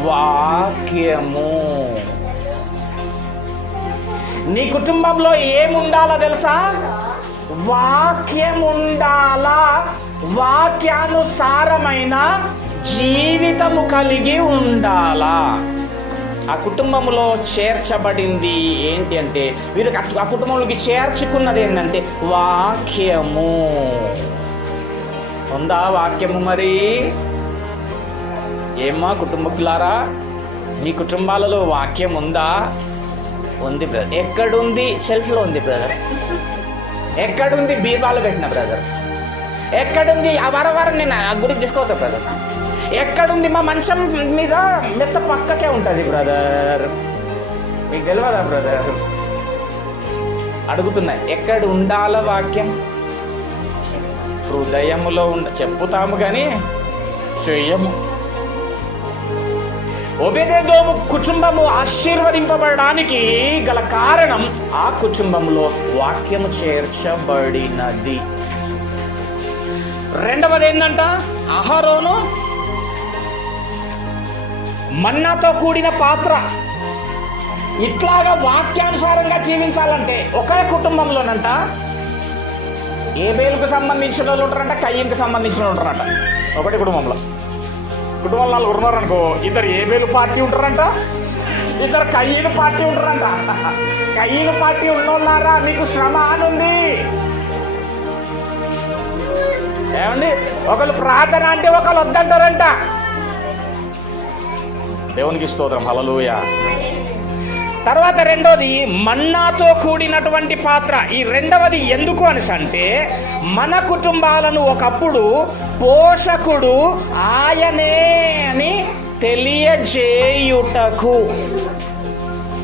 వాక్యము. నీ కుటుంబంలో ఏముండాలా తెలుసా? వాక్యం ఉండాలా. వాక్యానుసారమైన జీవితము కలిగి ఉండాలా. ఆ కుటుంబంలో చేర్చబడింది ఏంటి అంటే, వీరు ఆ కుటుంబంలోకి చేర్చుకున్నది ఏంటంటే వాక్యము. ఉందా వాక్యము? మరి ఏమ్మా కుటుంబకులారా, మీ కుటుంబాలలో వాక్యం ఉందా? ఉంది బ్రదర్. ఎక్కడుంది? షెల్ఫ్లో ఉంది బ్రదర్. ఎక్కడుంది? బీర్వాలో పెట్టిన బ్రదర్. ఎక్కడుంది? ఆ వారం నేను ఆ గుడికి తీసుకోవద్దా బ్రదర్. ఎక్కడుంది? మా మంచం మీద మెత్త పక్కకే ఉంటుంది బ్రదర్. మీకు తెలియదా బ్రదర్? అడుగుతున్నా, ఎక్కడ ఉండాల వాక్యం? హృదయములో చెప్పుతాము కానీ చెయ్యము. ఓబేదెదోము కుటుంబము ఆశీర్వదింపబడడానికి గల కారణం ఆ కుటుంబంలో వాక్యము చేర్చబడినది. రెండవది ఏంటంట? అహరోను మన్నాతో కూడిన పాత్ర. ఇట్లాగా వాక్యానుసారంగా జీవించాలంటే ఒకే కుటుంబంలోనంట ఏబేలుకు సంబంధించిన వాళ్ళు ఉంటారంట, కయ్యంకి సంబంధించిన వాళ్ళు ఉంటారంట. ఒకటి కుటుంబంలో 4 ఉన్నారనుకో, 2 ఏబేలు పార్టీ ఉంటారంట, ఇద్దరు కయ్యను పార్టీ ఉంటారంట. కయ్యను పార్టీ ఉన్నోళ్ళారా మీకు శ్రమ అనుంది. ఏమండి, ఒకళ్ళు ప్రార్థన అంటే ఒకళ్ళు వద్దంటారంట. దేవునికి స్తోత్రం, హల్లెలూయా. తర్వాత రెండోది మన్నాతో కూడినటువంటి పాత్ర. ఈ రెండవది ఎందుకు అంటే మన కుటుంబాలను ఒకప్పుడు పోషకుడు ఆయనే అని తెలియజేయుటకు.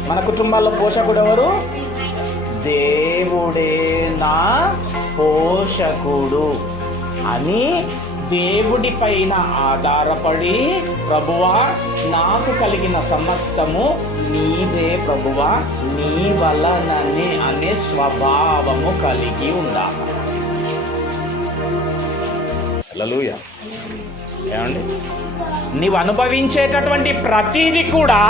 మన కుటుంబాల్లో పోషకుడు ఎవరు? దేవుడే నా పోషకుడు అని దేవుడి పైన ఆధారపడి, ప్రభువా నాకు కలిగిన సమస్తము నీదే ప్రభువా, నీ వలననే అనే స్వభావము కలిగి ఉండాలి. హల్లెలూయా. ఏమండి, నీవు అనుభవించేటటువంటి ప్రతిదీ కూడా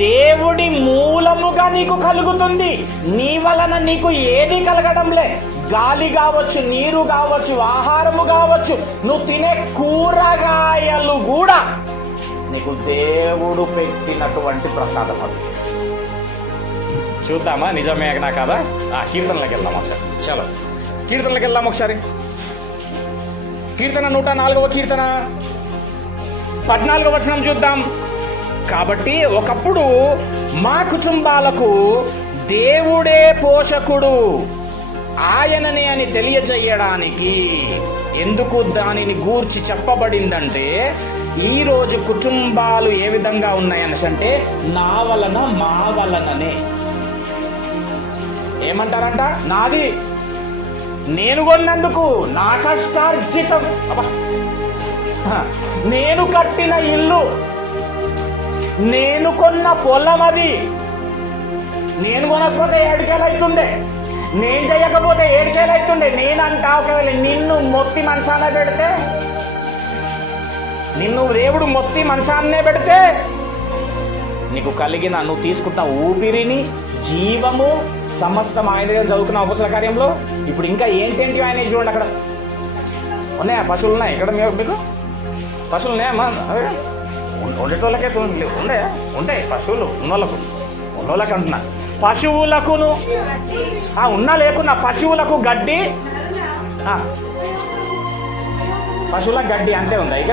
దేవుడి మూలముగా నీకు కలుగుతుంది. నీ వలన నీకు ఏది కలగడంలే. గాలి కావచ్చు, నీరు కావచ్చు, ఆహారము కావచ్చు, నువ్వు తినే కూరగాయలు కూడా నీకు దేవుడు పెట్టినటువంటి ప్రసాదం. అది చూద్దామా నిజమేనా కదా? కీర్తనలోకి వెళ్దాం ఒకసారి. చలో కీర్తనలోకి వెళ్దాం ఒకసారి. కీర్తన 104వ కీర్తన 14వ వచనం చూద్దాం. కాబట్టి ఒకప్పుడు మా కుటుంబాలకు దేవుడే పోషకుడు ఆయననే అని తెలియజేయడానికి ఎందుకు దానిని గూర్చి చెప్పబడిందంటే, ఈరోజు కుటుంబాలు ఏ విధంగా ఉన్నాయనంటే నా వలన మా వలననే. ఏమంటారంట? నాది నేను కొన్నందుకు, నా కష్టార్జితం, నేను కట్టిన ఇల్లు, నేను కొన్న పొలం, అది నేను కొనకపోతే ఏడుకేలైతుండే, నేను చేయకపోతే ఏడుకేలైతుండే. నేనంటా ఒకవేళ నిన్ను మొత్తి మంచాన పెడితే, నిన్ను దేవుడు మొత్తి మంచాన్నే పెడితే, నీకు కలిగిన నువ్వు తీసుకుంటున్న ఊపిరిని, జీవము సమస్తం ఆయన దగ్గర చదువుకున్న అపోస్తల కార్యంలో. ఇప్పుడు ఇంకా ఏంటేంటి ఆయన చూడండి, అక్కడ ఉన్నాయా? పశువులు ఉన్నాయి ఇక్కడ మీకు? పశువులు ఉన్నాయమ్మా? ఉండేటోళ్ళకైతే ఉన్నాయా? ఉంటాయి పశువులు ఉన్నోళ్ళకి అంటున్నా. పశువులకును ఉన్నా లేకున్నా పశువులకు గడ్డి, పశువులకు గడ్డి అంతే ఉందా ఇక?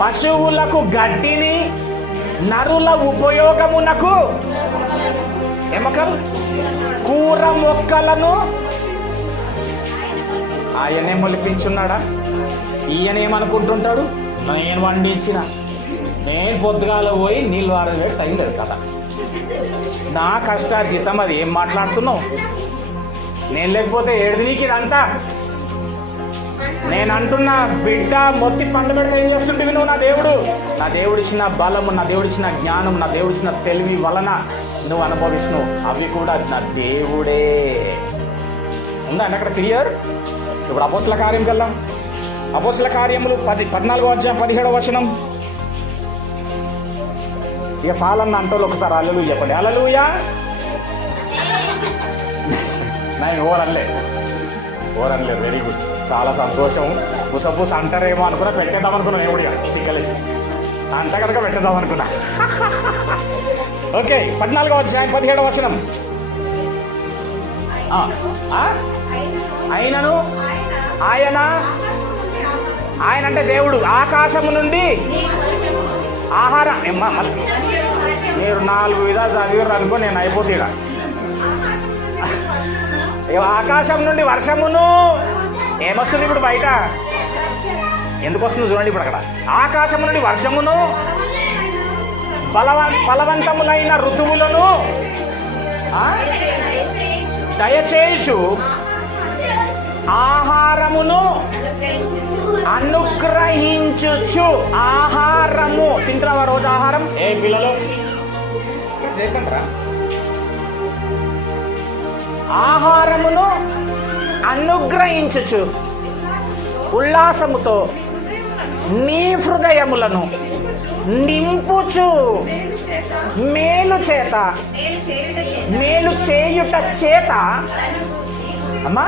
పశువులకు గడ్డిని, నరుల ఉపయోగమునకు ఎమకలు కూర మొక్కలను ఆయనే మొలిపించున్నాడా? ఈయనేమనుకుంటుంటాడు? నేను వండించిన, నేను పొద్దుగాల పోయి నీళ్ళు వాడలేదు తగిలేదు కదా, నా కష్టార్జితం. అది ఏం మాట్లాడుతున్నావు? నేను లేకపోతే ఏడు నీకు ఇదంతా. నేను అంటున్నా బిడ్డ మొత్తి పండు పెడితే ఏం చేస్తుంటివి నువ్వు? నా దేవుడు ఇచ్చిన బలము, నా దేవుడు ఇచ్చిన జ్ఞానం, నా దేవుడు ఇచ్చిన తెలివి వలన నువ్వు అనుభవిస్తున్నావు. అవి కూడా నా దేవుడే. ఉందా అండి అక్కడ క్లియర్? ఇప్పుడు అపోస్తల కార్యంకి వెళ్దాం. అపోస్తల కార్యములు 14వ అధ్యాయం 17వ వచనం. ఇక సాలన్న అంటోళ్ళు ఒకసారి హల్లెలూయా చెప్పండి. హల్లెలూయా. నేను ఓరన్లే వెరీ గుడ్, చాలా సంతోషం. పుసపుస అంటారేమో అనుకున్నా, పెట్టేద్దాం అనుకున్నాను. నేను కూడా తిక్కలేసి అంట కనుక పెట్టేద్దాం అనుకున్నా. ఓకే, 14వ అధ్యాయం 17వ వచనం. ఆయనను, ఆయన అంటే దేవుడు ఆకాశము నుండి ఆహారం. మీరు 4 విధాలు చదివారు అనుకో, నేను అయిపోతీడా. ఆకాశం నుండి వర్షమును ఏమొస్తుంది ఇప్పుడు బయట? ఎందుకు వస్తుంది చూడండి ఇప్పుడు అక్కడ. ఆకాశం నుండి వర్షమును, ఫలవంతములైన ఋతువులను దయచేయచ్చు, ఆహారమును అనుగ్రహించుచు. ఆహారము తింటున్నావా రోజు? ఆహారం ఏ పిల్లలు చేయకంటారా? ఆహారమును అనుగ్రహించుచు ఉల్లాసముతో నీ హృదయములను నింపుచు, మేలు చేయుట చేత అమ్మా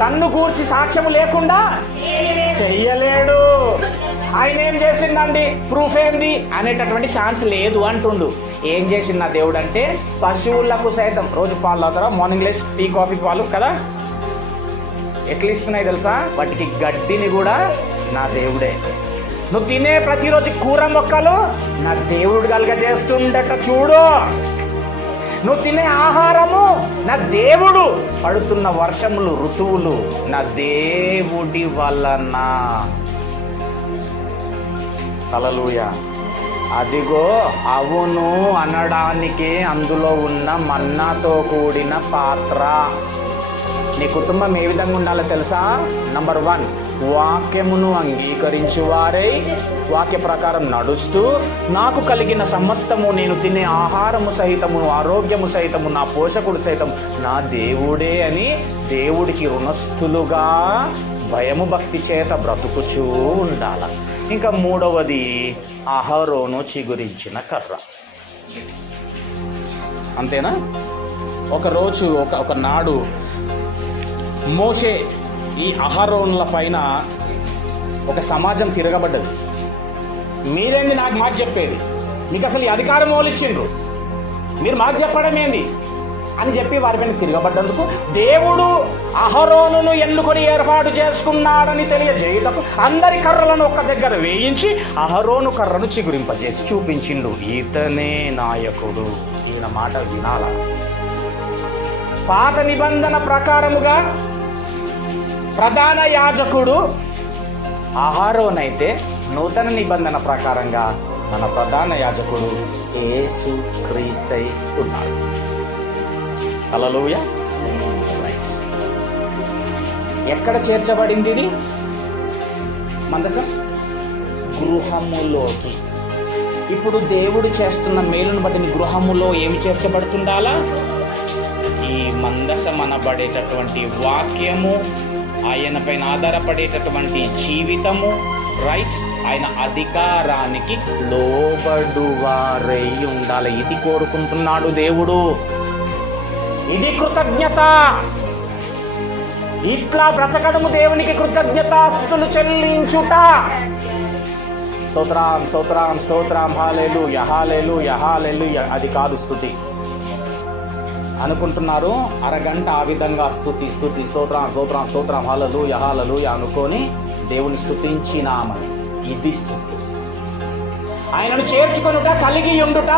తన్ను గూర్చి సాక్ష్యము లేకుండా చెయ్యలేడు. ఆయన ఏం చేసిందండి, ప్రూఫ్ ఏంది అనేటటువంటి ఛాన్స్ లేదు అంటుండు. ఏం చేసింది నా దేవుడు అంటే, పశువులకు సైతం రోజు పాలు తాగుతారా, మార్నింగ్ లేసి టీ కాఫీ పాలు కదా, ఎట్లా ఇస్తున్నాయి తెలుసా, వాటికి గడ్డిని కూడా నా దేవుడే. నువ్వు తినే ప్రతిరోజు కూర మొక్కలు నా దేవుడు కలుగజేస్తుండట చూడు. నువ్వు తినే ఆహారము నా దేవుడు, పడుతున్న వర్షములు ఋతువులు నా దేవుడి వలన. హల్లెలూయా. అదిగో అవును అనడానికి అందులో ఉన్న మన్నాతో కూడిన పాత్ర. నీ కుటుంబం ఏ విధంగా ఉండాలో తెలుసా? నంబర్ 1, వాక్యమును అంగీకరించు వారై వాక్య ప్రకారం నడుస్తూ, నాకు కలిగిన సమస్తము, నేను తినే ఆహారము సహితము, ఆరోగ్యము సహితము, నా పోషకుడు సైతం నా దేవుడే అని దేవుడికి రుణస్థులుగా భయము భక్తి చేత బ్రతుకుచూ ఉండాల. ఇంకా 3వది అహరోను చిగురించిన కర్ర. అంతేనా? ఒకరోజు ఒకనాడు మోషే ఈ అహరోనుల పైన ఒక సమాజం తిరగబడ్డది. మీరేంది నాకు మాట చెప్పేది, మీకు అసలు ఈ అధికారం వాళ్ళు ఇచ్చిండ్రు, మీరు మాకు చెప్పడం ఏంది అని చెప్పి వారిపైన తిరగబడ్డందుకు దేవుడు అహరోనును ఎన్నుకొని ఏర్పాటు చేసుకున్నాడని తెలియజేయుటకు అందరి కర్రలను ఒక్క దగ్గర వేయించి అహరోను కర్రను చిగురింపజేసి చూపించిండు. ఇతనే నాయకుడు, ఈయన మాట వినాల. పాత నిబంధన ప్రకారముగా ప్రధాన యాజకుడు అహరోనైతే, నూతన నిబంధన ప్రకారంగా మన ప్రధాన యాజకుడు యేసు క్రీస్తై ఉన్నాడు. హల్లెలూయా. ఎక్కడ చేర్చబడింది ఇది మందసం? గృహములోకి. ఇప్పుడు దేవుడు చేస్తున్న మేలును బట్టి నీ గృహములో ఏమి చేర్చబడుతుండాలా? ఈ మందసం అనబడేటటువంటి వాక్యము, ఆయన పైన ఆధారపడేటటువంటి జీవితము, రైట్, ఆయన అధికారానికి లోబడువారై ఉండాలి. ఇది కోరుకుంటున్నాడు దేవుడు. ఇది కృతజ్ఞత. ఇట్లా బ్రతకడము దేవునికి కృతజ్ఞతాస్తుతులు చెల్లించుట. స్తోత్రం స్తోత్రం స్తోత్రం, హల్లెలూయా హల్లెలూయా హల్లెలూయా. అది కాదు స్తుతి. అనుకుంటున్నారు అరగంట ఆ విధంగా స్తుతి స్తుతి స్తోత్రం స్తోత్రం స్తోత్రం హల్లెలూయా హల్లెలూయా అనుకొని దేవుని స్తుతించినామని. ఇది స్తుతి. ఆయనను చేర్చుకొనుట, కలిగి ఉండుట,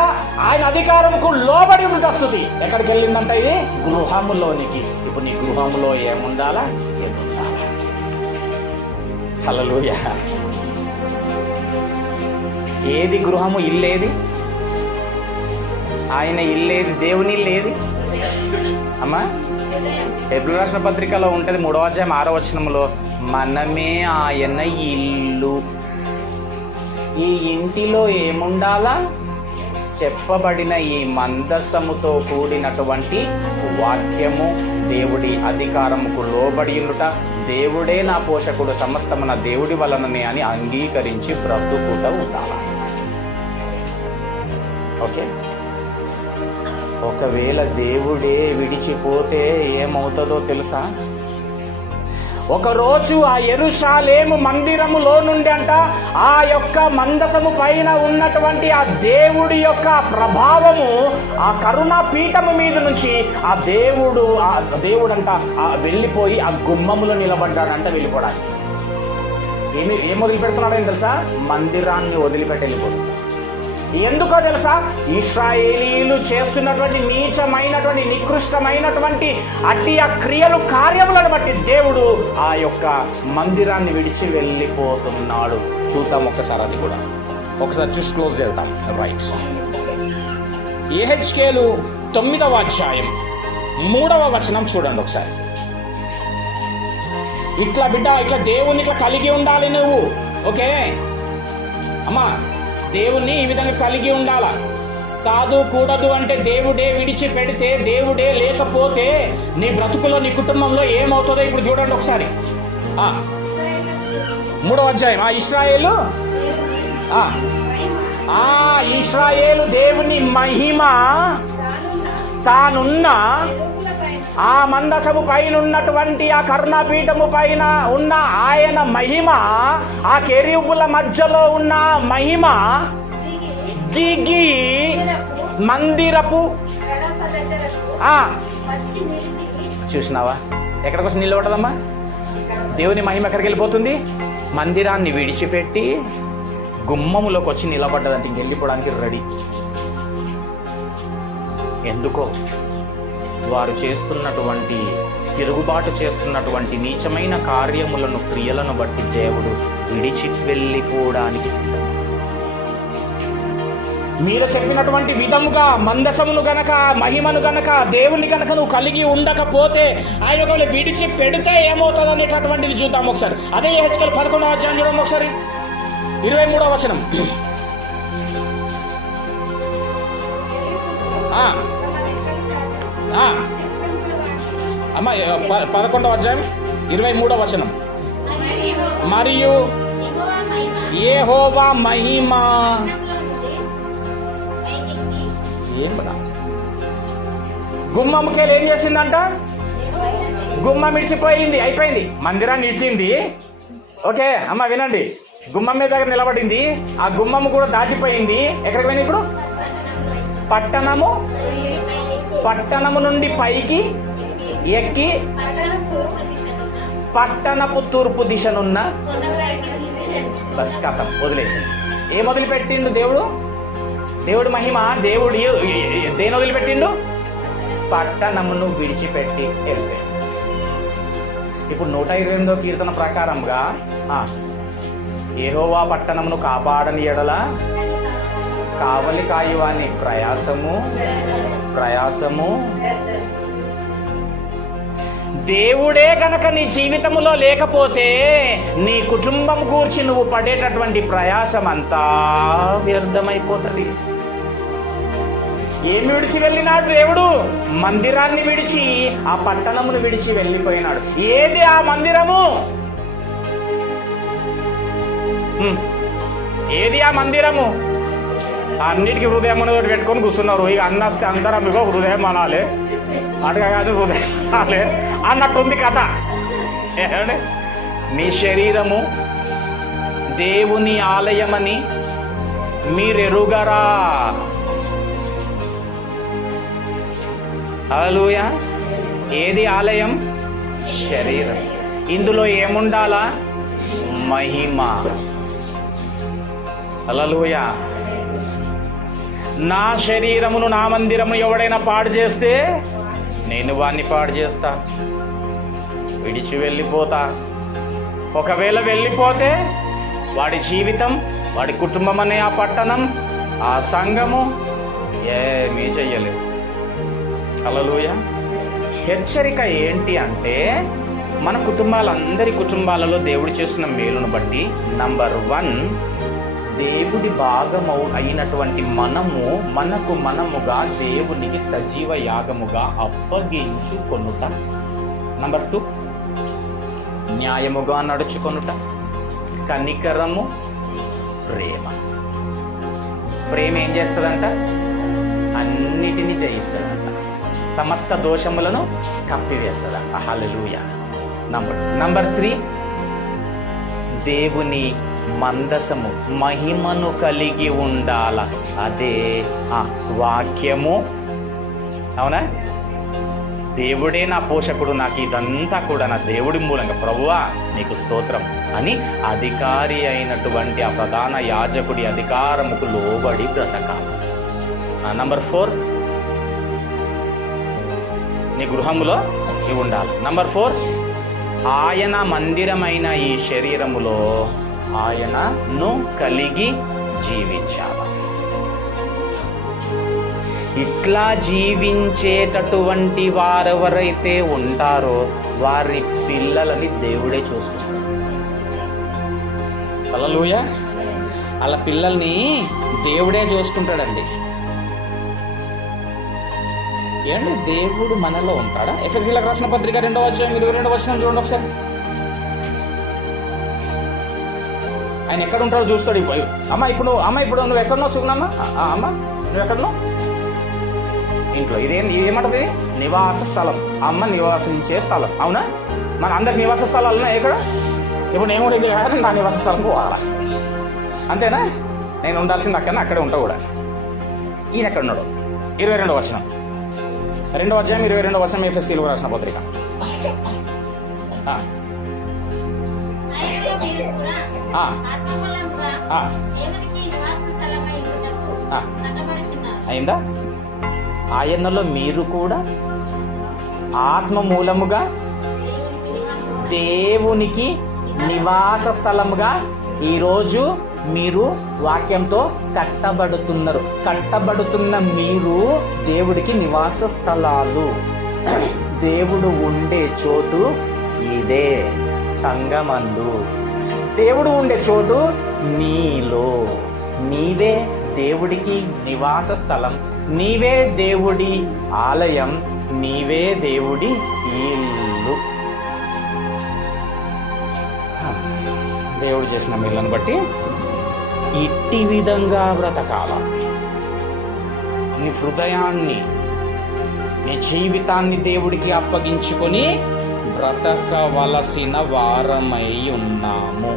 ఆయన అధికారముకు లోబడి ఉండుట స్తుతి. ఎక్కడికి వెళ్ళిందంట ఇది? గృహములోనికి. ఇప్పుడు నీ గృహములో ఏముండాలా? ఏముండాలా? హల్లెలూయా. ఏది గృహము? ఇల్లేది? ఆయన ఇల్లేది? దేవుని ఇల్లేది అమ్మా? హెబ్రీ రాసిన పత్రికలో ఉంటుంది 3వ అధ్యాయం 6వ వచనంలో, మనమే ఆయన ఇల్లు. ఈ ఇంటిలో ఏముండాలా? చెప్పబడిన ఈ మందసముతో కూడినటువంటి వాక్యము, దేవుడి అధికారముకు లోబడి ఉండుట, దేవుడే నా పోషకుడు, సమస్తము నా దేవుడి వలననే అని అంగీకరించి బ్రతుకుట ఉండాలా. ఓకే. ఒకవేళ దేవుడే విడిచిపోతే ఏమవుతుందో తెలుసా? ఒకరోజు ఆ యెరూషలేము మందిరములో నుండి అంట, ఆ యొక్క మందసము పైన ఉన్నటువంటి ఆ దేవుడి యొక్క ప్రభావము ఆ కరుణా పీఠము మీద నుంచి ఆ దేవుడంట వెళ్ళిపోయి ఆ గుమ్మములో నిలబడ్డాడంట వెళ్ళిపోవడానికి. ఏం వదిలిపెడుతున్నాడని తెలుసా? మందిరాన్ని వదిలిపెట్టి వెళ్ళిపోతుంది. ఎందుకో తెలుసా? ఇశ్రాయేలీలు చేస్తున్నటువంటి నీచమైనటువంటి నికృష్టమైనటువంటి అట్టి ఆ క్రియలు, కార్యములను బట్టి దేవుడు ఆ యొక్క మందిరాన్ని విడిచి వెళ్ళిపోతున్నాడు. చూద్దాం ఒకసారి, అది కూడా ఒకసారి చూసి క్లోజ్ చేద్దాం. రైట్. యెహెజ్కేలు 9వ అధ్యాయం 3వ వచనం చూడండి ఒకసారి. ఇట్లా బిడ్డ, ఇట్లా దేవుని ఇట్లా కలిగి ఉండాలి నువ్వు. ఓకే అమ్మా, దేవుణ్ణి ఈ విధంగా కలిగి ఉండాలా. కాదు కూడదు అంటే దేవుడే విడిచిపెడితే, దేవుడే లేకపోతే నీ బ్రతుకులో, నీ కుటుంబంలో ఏమవుతుందో ఇప్పుడు చూడండి ఒకసారి. 3వ అధ్యాయం. ఇశ్రాయేలు దేవుని మహిమ తానున్న ఆ మందసము పైన ఉన్నటువంటి ఆ కరుణాపీఠము పైన ఉన్న ఆయన మహిమ, ఆ కెరూబుల మధ్యలో ఉన్న మహిమ దిగి మందిరపు చూసినావా ఎక్కడికి వచ్చి నిలబడదమ్మా? దేవుని మహిమ ఎక్కడికి వెళ్ళిపోతుంది? మందిరాన్ని విడిచిపెట్టి గుమ్మములోకి వచ్చి నిలబడ్డదంటే ఇంకెళ్ళిపోవడానికి రెడీ. ఎందుకో వారు చేస్తున్నటువంటి తిరుగుబాటు చేస్తున్నటువంటి నీచమైన కార్యములను, క్రియలను బట్టి దేవుడు విడిచి వెళ్ళిపోవడానికి సిద్ధం. మీరు చెప్పినటువంటి విధముగా మందసమును గనక, మహిమను గనక, దేవుని గనక నువ్వు కలిగి ఉండకపోతే ఆ యొక్క విడిచి పెడితే ఏమవుతుంది అనేటటువంటిది చూద్దాం ఒకసారి. అదే యెహెజ్కేలు 11వ అధ్యాయం చూడండి ఒకసారి, 23వ వచనం. అమ్మా 11వ అధ్యాయం 23వ వచనం. మరియు యెహోవా మహిమ ఏం బడా గుమ్మముకేలు ఏం చేసిందంట? గుమ్మం ఇడిచిపోయింది, అయిపోయింది. మందిరాన్ని ఇచ్చింది, ఓకే అమ్మ వినండి. గుమ్మం మీద దగ్గర నిలబడింది, ఆ గుమ్మము కూడా దాటిపోయింది. ఎక్కడికి పోయింది ఇప్పుడు? పట్టణము నుండి పైకి ఎక్కి పట్టణపు తూర్పు దిశనున్న బస్ కథం వదిలేసింది. ఏం వదిలిపెట్టిండు దేవుడు? దేవుడు మహిమ దేవుడు దేని వదిలిపెట్టిండు? పట్టణమును విడిచిపెట్టి వెళ్ళిపోయాడు. ఇప్పుడు 128వ కీర్తన ప్రకారంగా యెహోవా పట్టణమును కాపాడని ఎడల కావలి కాయువాని ప్రయాసము. దేవుడే కనుక నీ జీవితంలో లేకపోతే నీ కుటుంబం గూర్చి నువ్వు పడేటటువంటి ప్రయాసం అంతా వ్యర్థమైపోతుంది. ఏమి విడిచి వెళ్ళినాడు దేవుడు? మందిరాన్ని విడిచి, ఆ పట్టణమును విడిచి వెళ్ళిపోయినాడు. ఏది ఆ మందిరము? ఏది ఆ మందిరము? అన్నిటికీ హృదయం అనేది పెట్టుకొని కూర్చున్నారు. ఇక అన్నస్తే అందరం ఇగో హృదయం అనాలి, అటుగా కాదు హృదయం అనాలి అన్నట్టుంది కథ. మీ శరీరము దేవుని ఆలయమని మీరెరుగరా? హల్లెలూయా. ఏది ఆలయం? శరీరం. ఇందులో ఏముండాలా? మహిమ. హల్లెలూయా. నా శరీరమును, నా మందిరమును ఎవడైనా పాడు చేస్తే నేను వాణ్ణి పాడు చేస్తా, విడిచి వెళ్ళిపోతా. ఒకవేళ వెళ్ళిపోతే వాడి జీవితం, వాడి కుటుంబం అనే ఆ పట్టణం, ఆ సంఘము ఏమీ చెయ్యలేదు. హల్లెలూయా. హెచ్చరిక ఏంటి అంటే, మన కుటుంబాలందరి కుటుంబాలలో దేవుడు చేస్తున్న మేలును బట్టి నంబర్ 1, దేవుడి భాగము అయినటువంటి మనముగా దేవునికి సజీవ యాగముగా అప్పగించుకొనుట. నంబర్ 2, న్యాయముగా నడుచుకొనుట. కనికరము, ప్రేమ ఏం చేస్తుందంట? అన్నిటినీ జయిస్తుందంట, సమస్త దోషములను కప్పివేస్తుందంట. హల్లెలూయా. నంబర్ 3, దేవుని మందసము, మహిమను కలిగి ఉండాల. అదే వాక్యము. అవునా? దేవుడే నా పోషకుడు, నాకు ఇదంతా కూడా నా దేవుడి మూలంగా, ప్రభువా నీకు స్తోత్రం అని అధికారి అయినటువంటి ఆ ప్రధాన యాజకుడి అధికారముకు లోబడి బ్రతకాలి. నంబర్ 4, నీ గృహములో ఇవి ఉండాలి. నంబర్ 4, ఆయన మందిరమైన ఈ శరీరములో ఆయనను కలిగి జీవించాలి. ఇట్లా జీవించేటటువంటి వారెవరైతే ఉంటారో వారి పిల్లలని దేవుడే చూసుకుంటాడు. హల్లెలూయా. అలా పిల్లల్ని దేవుడే చూసుకుంటాడండి. ఏంటి దేవుడు మనలో ఉంటాడా? ఎఫెసీయులకు రాసిన పత్రిక 2వ అధ్యాయం 22వ వచనం చూడండి ఒకసారి. ఆయన ఎక్కడ ఉంటాడో చూస్తాడు. అమ్మ ఇప్పుడు నువ్వు ఎక్కడున్నావు సుగుణమ్మ? అమ్మ నువ్వు ఎక్కడున్నావు? ఇంట్లో. ఏమంటది? నివాస స్థలం. అమ్మ నివాసించే స్థలం. అవునా? మన అందరికి నివాస స్థలాలు ఉన్నాయి ఇక్కడ. ఇప్పుడు నేను కూడా ఇది కాదు, నా నివాస స్థలం పోవాలా, అంతేనా? నేను ఉండాల్సింది అక్కడే ఉంటా కూడా. ఈయన ఎక్కడ ఉన్నాడు? 22వ వచనం, 2వ అధ్యాయం 22వ వచనం, ఎఫెసీయులకు రాసిన పత్రిక. అయిందా? ఆయనలో మీరు కూడా ఆత్మ మూలముగా దేవునికి నివాస స్థలముగా ఈరోజు మీరు వాక్యంతో కట్టబడుతున్నారు. కట్టబడుతున్న మీరు దేవుడికి నివాస స్థలాలు. దేవుడు ఉండే చోటు ఇదే, సంగమందు. దేవుడు ఉండే చోటు నీలో. నీవే దేవుడికి నివాస స్థలం, నీవే దేవుడి ఆలయం, నీవే దేవుడి ఇల్లు. దేవుడు చేసిన మేళ్ళను బట్టి ఇట్టి విధంగా బ్రతకాల. నీ హృదయాన్ని, నీ జీవితాన్ని దేవుడికి అప్పగించుకొని బ్రతకవలసిన వారమై ఉన్నాము.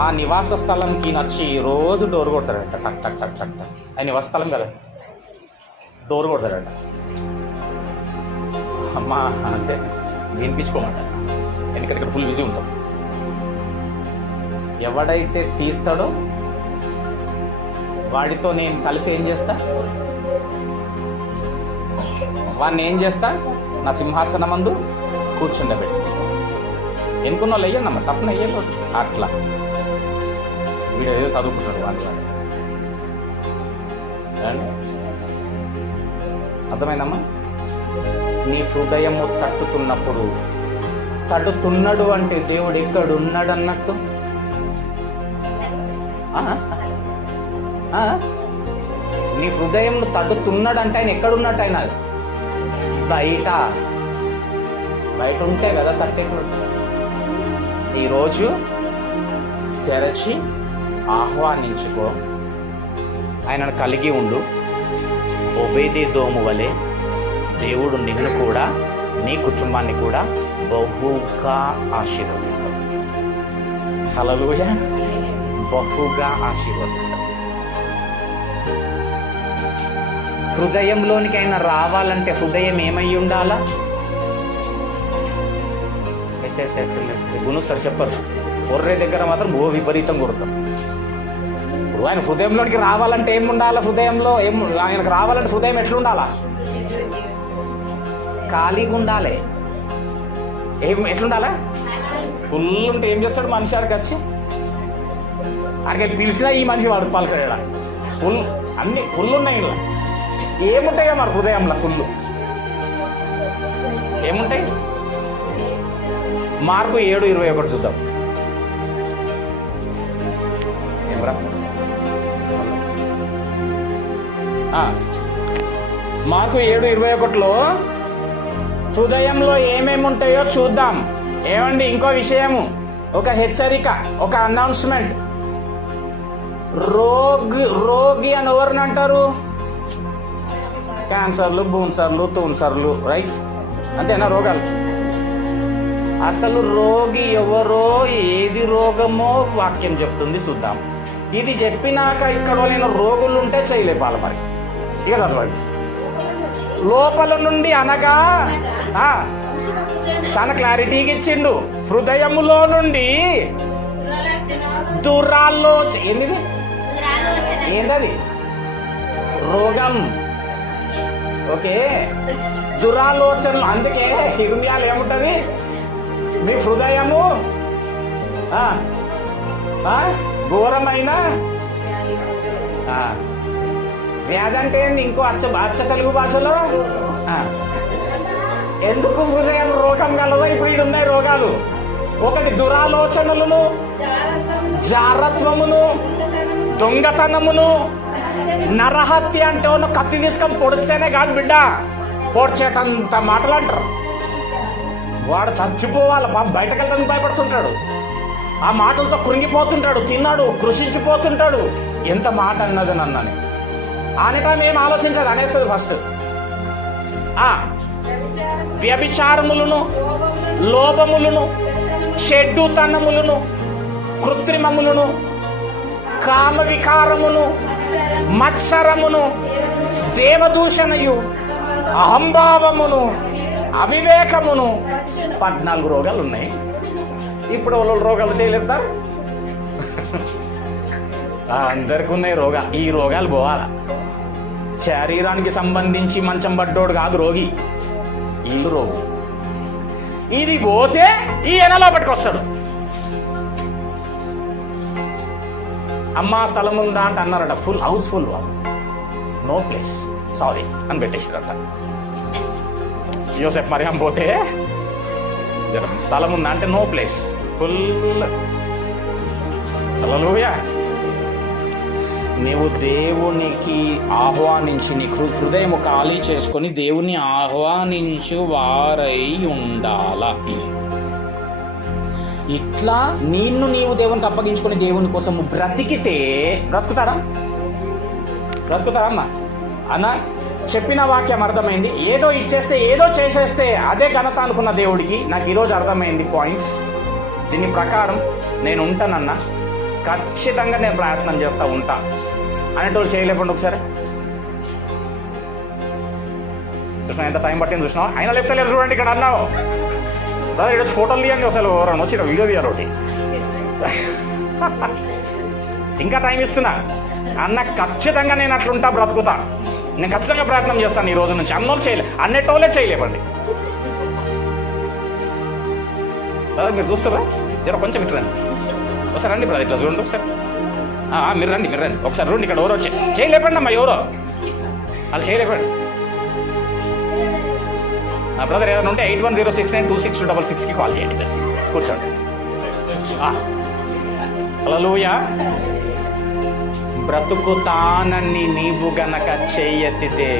ఆ నివాస స్థలంకి నచ్చి రోజు డోర్ కొడతాడట. టక్ టక్ టక్ టక్ టక్. ఆ నివాస స్థలం కదా, డోర్ కొడతాడట. అమ్మా అంటే వినిపించుకోమంట, ఎందుకంటే ఇక్కడ ఫుల్ బిజీ ఉంటాం. ఎవడైతే తీస్తాడో వాడితో నేను కలిసి ఏం చేస్తా, వాడిని ఏం చేస్తా, నా సింహాసనం మందు కూర్చుండబెట్టి. ఎన్నుకున్న వాళ్ళు వెయ్యండి అమ్మ, తప్పున వెయ్యాలి. అట్లా వీడు ఏదో చదువుకుంటాడు వాటి. అర్థమైందమ్మా? నీ హృదయము తట్టుతున్నప్పుడు, తట్టుతున్నాడు అంటే దేవుడు ఎక్కడున్నాడు అన్నట్టు. నీ హృదయం తట్టుతున్నాడు అంటే ఆయన ఎక్కడున్నట్టు? ఆయన బయట ఉంటే కదా తట్టేటట్టు. ఈరోజు తెరచి ఆహ్వానించుకో, ఆయనను కలిగి ఉండు. ఒబేదెదోము వలె దేవుడు నిన్ను కూడా, నీ కుటుంబాన్ని కూడా బహుగా ఆశీర్వదిస్తాడు. హల్లెలూయా! బహుగా ఆశీర్వదిస్తాడు. హృదయంలోనికి ఆయన రావాలంటే హృదయం ఏమై ఉండాలా? గును సార్ చెప్పరు, ఒర్రే దగ్గర మాత్రం ఓ విపరీతం కొడతాం. ఇప్పుడు ఆయన హృదయంలోనికి రావాలంటే ఏం ఉండాలా? హృదయంలో ఆయనకు రావాలంటే హృదయం ఎట్లుండాలా? ఖాళీగా ఉండాలి. ఎట్లుండాలా? ఫుల్ ఉంటే ఏం చేస్తాడు మనిషి? ఆడికి వచ్చి ఆడికి పిలిచినా ఈ మనిషి వాడు పలకడా. ఫుల్ అన్ని ఫుల్ ఉన్నాయి. ఇలా ఏముంటాయి మరి హృదయంలో? ఫుల్ ఏముంటాయి? మార్కు 7:21 చూద్దాం. మార్కు 7:21లో హృదయంలో ఏమేమి ఉంటాయో చూద్దాం. ఏమండి, ఇంకో విషయము, ఒక హెచ్చరిక, ఒక అనౌన్స్మెంట్. రోగి అని ఎవరిని అంటారు? క్యాన్సర్లు, బూన్సర్లు, తూన్సర్లు, రైట్? అంతేనా రోగాలు? అసలు రోగి ఎవరో, ఏది రోగమో వాక్యం చెప్తుంది, చూద్దాం. ఇది చెప్పినాక ఇక్కడ నేను రోగులు ఉంటే చేయలేపాలి. మరి ఇక చదవండి. లోపల నుండి అనగా చాలా క్లారిటీగా ఇచ్చిండు. హృదయములో నుండి ఏంది? ఏంటది? రోగం. ఓకే, దురాలోచనలు. అందుకే హిర్మ్యాలు ఏముంటది? మీ హృదయము ఘోరమైన వ్యాధి అంటే ఏంది? ఇంకో అచ్చ తెలుగు భాషలో ఎందుకు హృదయం రోగం కలదో? ఇప్పుడు ఇవి ఉన్నాయి రోగాలు. ఒకటి దురాలోచనలను, జారత్వమును, దొంగతనమును, నరహత్య. అంటే కత్తి తీసుకొని పొడిస్తేనే కాదు బిడ్డ, పొడిచేటంత మాటలు అంటారు. వాడు చచ్చిపోవాలి, బయటకు వెళ్తానికి భయపడుతుంటాడు. ఆ మాటలతో కృంగిపోతుంటాడు, తిన్నాడు, కృషించిపోతుంటాడు. ఎంత మాట అన్నది నన్నని అనటం ఏం ఆలోచించదు, అనేస్తుంది ఫస్ట్. వ్యభిచారములను, లోభములను, చెడ్డుతనములను, కృత్రిమములను, కామ వికారమును, మత్సరమును, దేవదూషణయు, అహంభావమును, అవివేకమును, 14 రోగాలు ఉన్నాయి. ఇప్పుడు వాళ్ళు రోగాలు చేయలేదా? అందరికి ఉన్నాయి ఈ రోగాలు పోవాలా. శరీరానికి సంబంధించి మంచం పడ్డోడు కాదు రోగి, ఇల్లు రోగు. ఇది పోతే ఈ ఎనలో పట్టుకొస్తాడు. అమ్మా స్థలం ఉందా అంటే అన్నారట, full house full, no place, sorry అని పెట్టేసారట. యోసేపు మరియం పోతే స్థలం ఉందా అంటే నో ప్లేస్, ఫుల్. హల్లెలూయా. నీవు దేవునికి ఆహ్వానించి, నీ హృదయం ఖాళీ చేసుకొని దేవుని ఆహ్వానించు వారై ఉండాల. ఇట్లా నీవు దేవునికి అప్పగించుకొని దేవుని కోసం బ్రతికితే బ్రతుకుతారా అమ్మా? అన్న చెప్పిన వాక్యం అర్థమైంది. ఏదో ఇచ్చేస్తే, ఏదో చేసేస్తే అదే ఘనత అనుకున్న దేవుడికి నాకు ఈరోజు అర్థమైంది పాయింట్స్. దీని ప్రకారం నేను ఉంటానన్నా, ఖచ్చితంగా నేను ప్రయత్నం చేస్తా ఉంటా అనేటోళ్ళు చేయలేకుండా ఒకసారి చూసినా ఎంత టైం పట్టింది చూసినా, అయినా లేకపోతే లేదు. చూడండి ఇక్కడ అన్నావు బ్రదర్, ఇక్కడ ఫోటోలు తీయండి అసలు, ఎవరైనా వచ్చి ఇక్కడ వీడియో తీయాలి ఒకటి. ఇంకా టైం ఇస్తున్నా అన్న, ఖచ్చితంగా నేను అట్లుంటా, బ్రతుకుతా. నేను ఖచ్చితంగా ప్రయత్నం చేస్తాను ఈ రోజు నుంచి. అన్నోళ్ళు అన్నిటోళ్ళే చేయలేపండి. మీరు చూస్తారా? జర కొంచెం ఇట్లా రండి ఒకసారి, రండి బ్రదర్, ఇట్లా చూడండి ఒకసారి. మీరు రండి ఒకసారి రండి. ఇక్కడ ఎవరో చేయలేపండి అమ్మా, ఎవరో వాళ్ళు చేయలేపండి. బ్రదర్ ఏదైనా ఉంటే 8106926266కి కాల్ చేయండి. కూర్చోండి. హల్లెలూయా. బ్రతుకుతానని నీవు గనక చేయెత్తితే,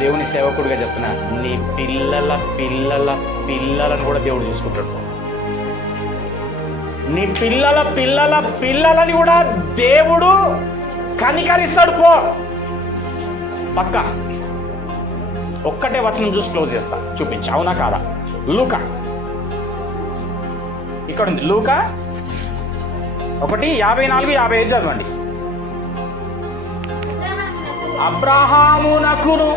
దేవుని సేవకుడిగా చెప్తున్నా, నీ పిల్లల పిల్లల పిల్లలను కూడా దేవుడు చూసుకుంటాడు. నీ పిల్లల పిల్లల పిల్లలని కూడా దేవుడు కనికరిస్తాడు. పో పక్క ఒక్కటే వచనం చూసి క్లోజ్ చేస్తా, చూపించి అవునా కాదా? లూకా, ఇక్కడ ఉంది లూకా 1:54-55 చదవండి. అబ్రహామునకును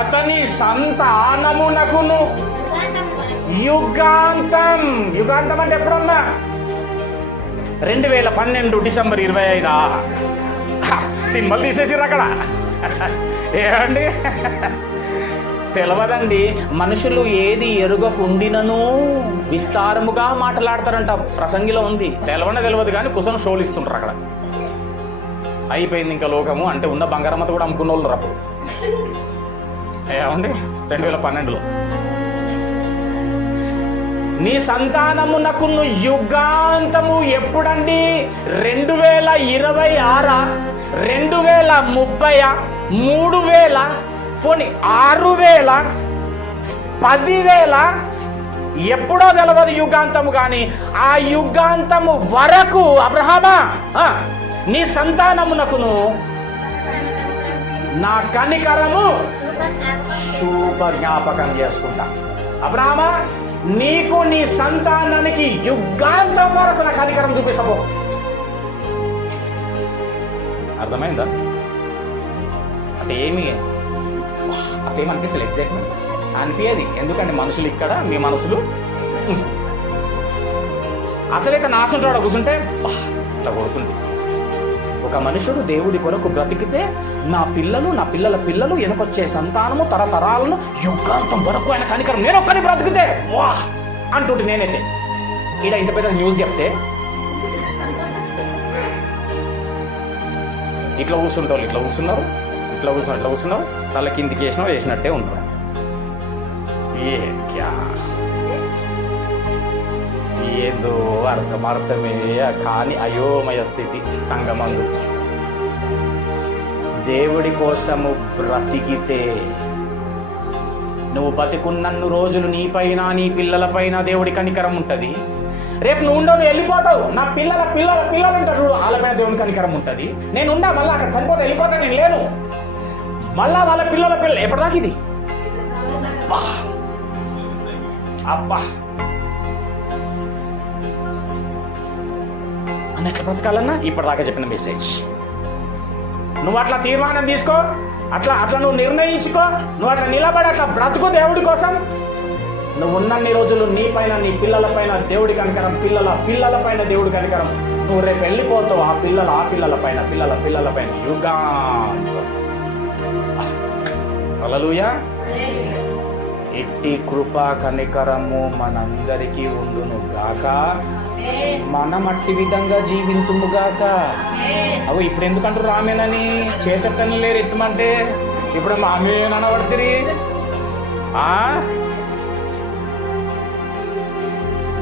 అతని సంతానమునకును యుగాంతం. యుగాంతం అంటే ఎప్పుడన్నా 2012 డిసెంబర్ 25. సింబల్ తీసేసిర్రు అక్కడ. ఏమండి తెలియదండి. మనుషులు ఏది ఎరుగకుండినను విస్తారముగా మాట్లాడతారంట, ప్రసంగిలో ఉంది. తెలియదు కానీ కుసను షోలు ఇస్తుంటారు అక్కడ. అయిపోయింది ఇంకా లోకము అంటే, ఉన్న బంగారమ్మత కూడా అమ్ముకున్న వాళ్ళు అప్పుడు. ఏమండి 2012లో నీ సంతానమునకును యుగాంతము ఎప్పుడండి? 2026, 2030, 3000, పోనీ 6000, 10,000, ఎప్పుడో తెలియదు యుగాంతము. కానీ ఆ యుగాంతము వరకు అబ్రహామా నీ సంతానమునకును నా కనికరము శుభ జ్ఞాపకం చేసుకుంటా. అబ్రహామా, నీకు నీ సంతానానికి యుగాంతం వరకు నా కనికరం చూపిస్తావు. అర్థమైందా? అదేమనిపిస్తుంది ఎగ్జాక్ట్మెంట్ అనిపించేది. ఎందుకంటే మనుషులు ఇక్కడ, మీ మనసులు అసలైతే నాశంటాడు కూర్చుంటే ఇట్లా కొడుతుంది. ఒక మనుషుడు దేవుడి కొరకు బ్రతికితే నా పిల్లలు, నా పిల్లల పిల్లలు, వెనకొచ్చే సంతానము, తరతరాలను యుగాంతం వరకు ఆయన కనికరం. నేను ఒక్కని బ్రతికితే వా అంటుంటే నేనైతే ఈడ ఇంత పెద్ద న్యూస్ చెప్తే ఇట్లా కూర్చుంటారు, ఇట్లా కూర్చున్నారు, ఇట్లా కూర్చున్నారు, తల కిందికి వేసినట్టే ఉంటారు. ఏదో అర్థమే కాని అయోమయ స్థితి సంగమందు. దేవుడి కోసము బ్రతికితే నువ్వు బతికున్నన్ను రోజులు నీపైన నీ పిల్లలపైన దేవుడి కనికరం ఉంటుంది. రేపు నువ్వు ఉండవు, నువ్వు వెళ్ళిపోతావు, నా పిల్లల పిల్లల పిల్లలు ఉంటారు, వాళ్ళపైన దేవుని కనికరం ఉంటుంది. నేను ఉండా, మళ్ళీ అక్కడ చనిపోతే వెళ్ళిపోతా, నేను లేను, మళ్ళా వాళ్ళ పిల్లల పిల్లలు ఎప్పటిదాకా ఇది అబ్బా అని ఎట్లా బ్రతకాలన్నా ఇప్పటిదాకా చెప్పిన మెసేజ్. నువ్వు అట్లా తీర్మానం తీసుకో, అట్లా నువ్వు నిర్ణయించుకో, నువ్వు అట్లా నిలబడి అట్లా బ్రతుకు దేవుడి కోసం. నువ్వు ఉన్నన్ని రోజులు నీ పైన నీ పిల్లల పైన దేవుడి కనికరం, పిల్లల పైన దేవుడి కనికరం. నువ్వు రేపు వెళ్ళిపోతావు, ఆ పిల్లల పైన యుగా. హల్లెలూయా. ఇట్టి కృపా కనికరము మనందరికీ ఉండును గాక, మనం అట్టి విధంగా జీవింతుము గాక. అవు ఇప్పుడు ఎందుకంటారు రామేనని? చేతెత్తని లేరు ఎత్తమంటే ఇప్పుడు ఆమెనబడుతుంది.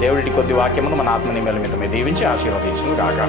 దేవుడి కొద్ది వాక్యమును మన ఆత్మని మీద దీవించి ఆశీర్వదించును గాక.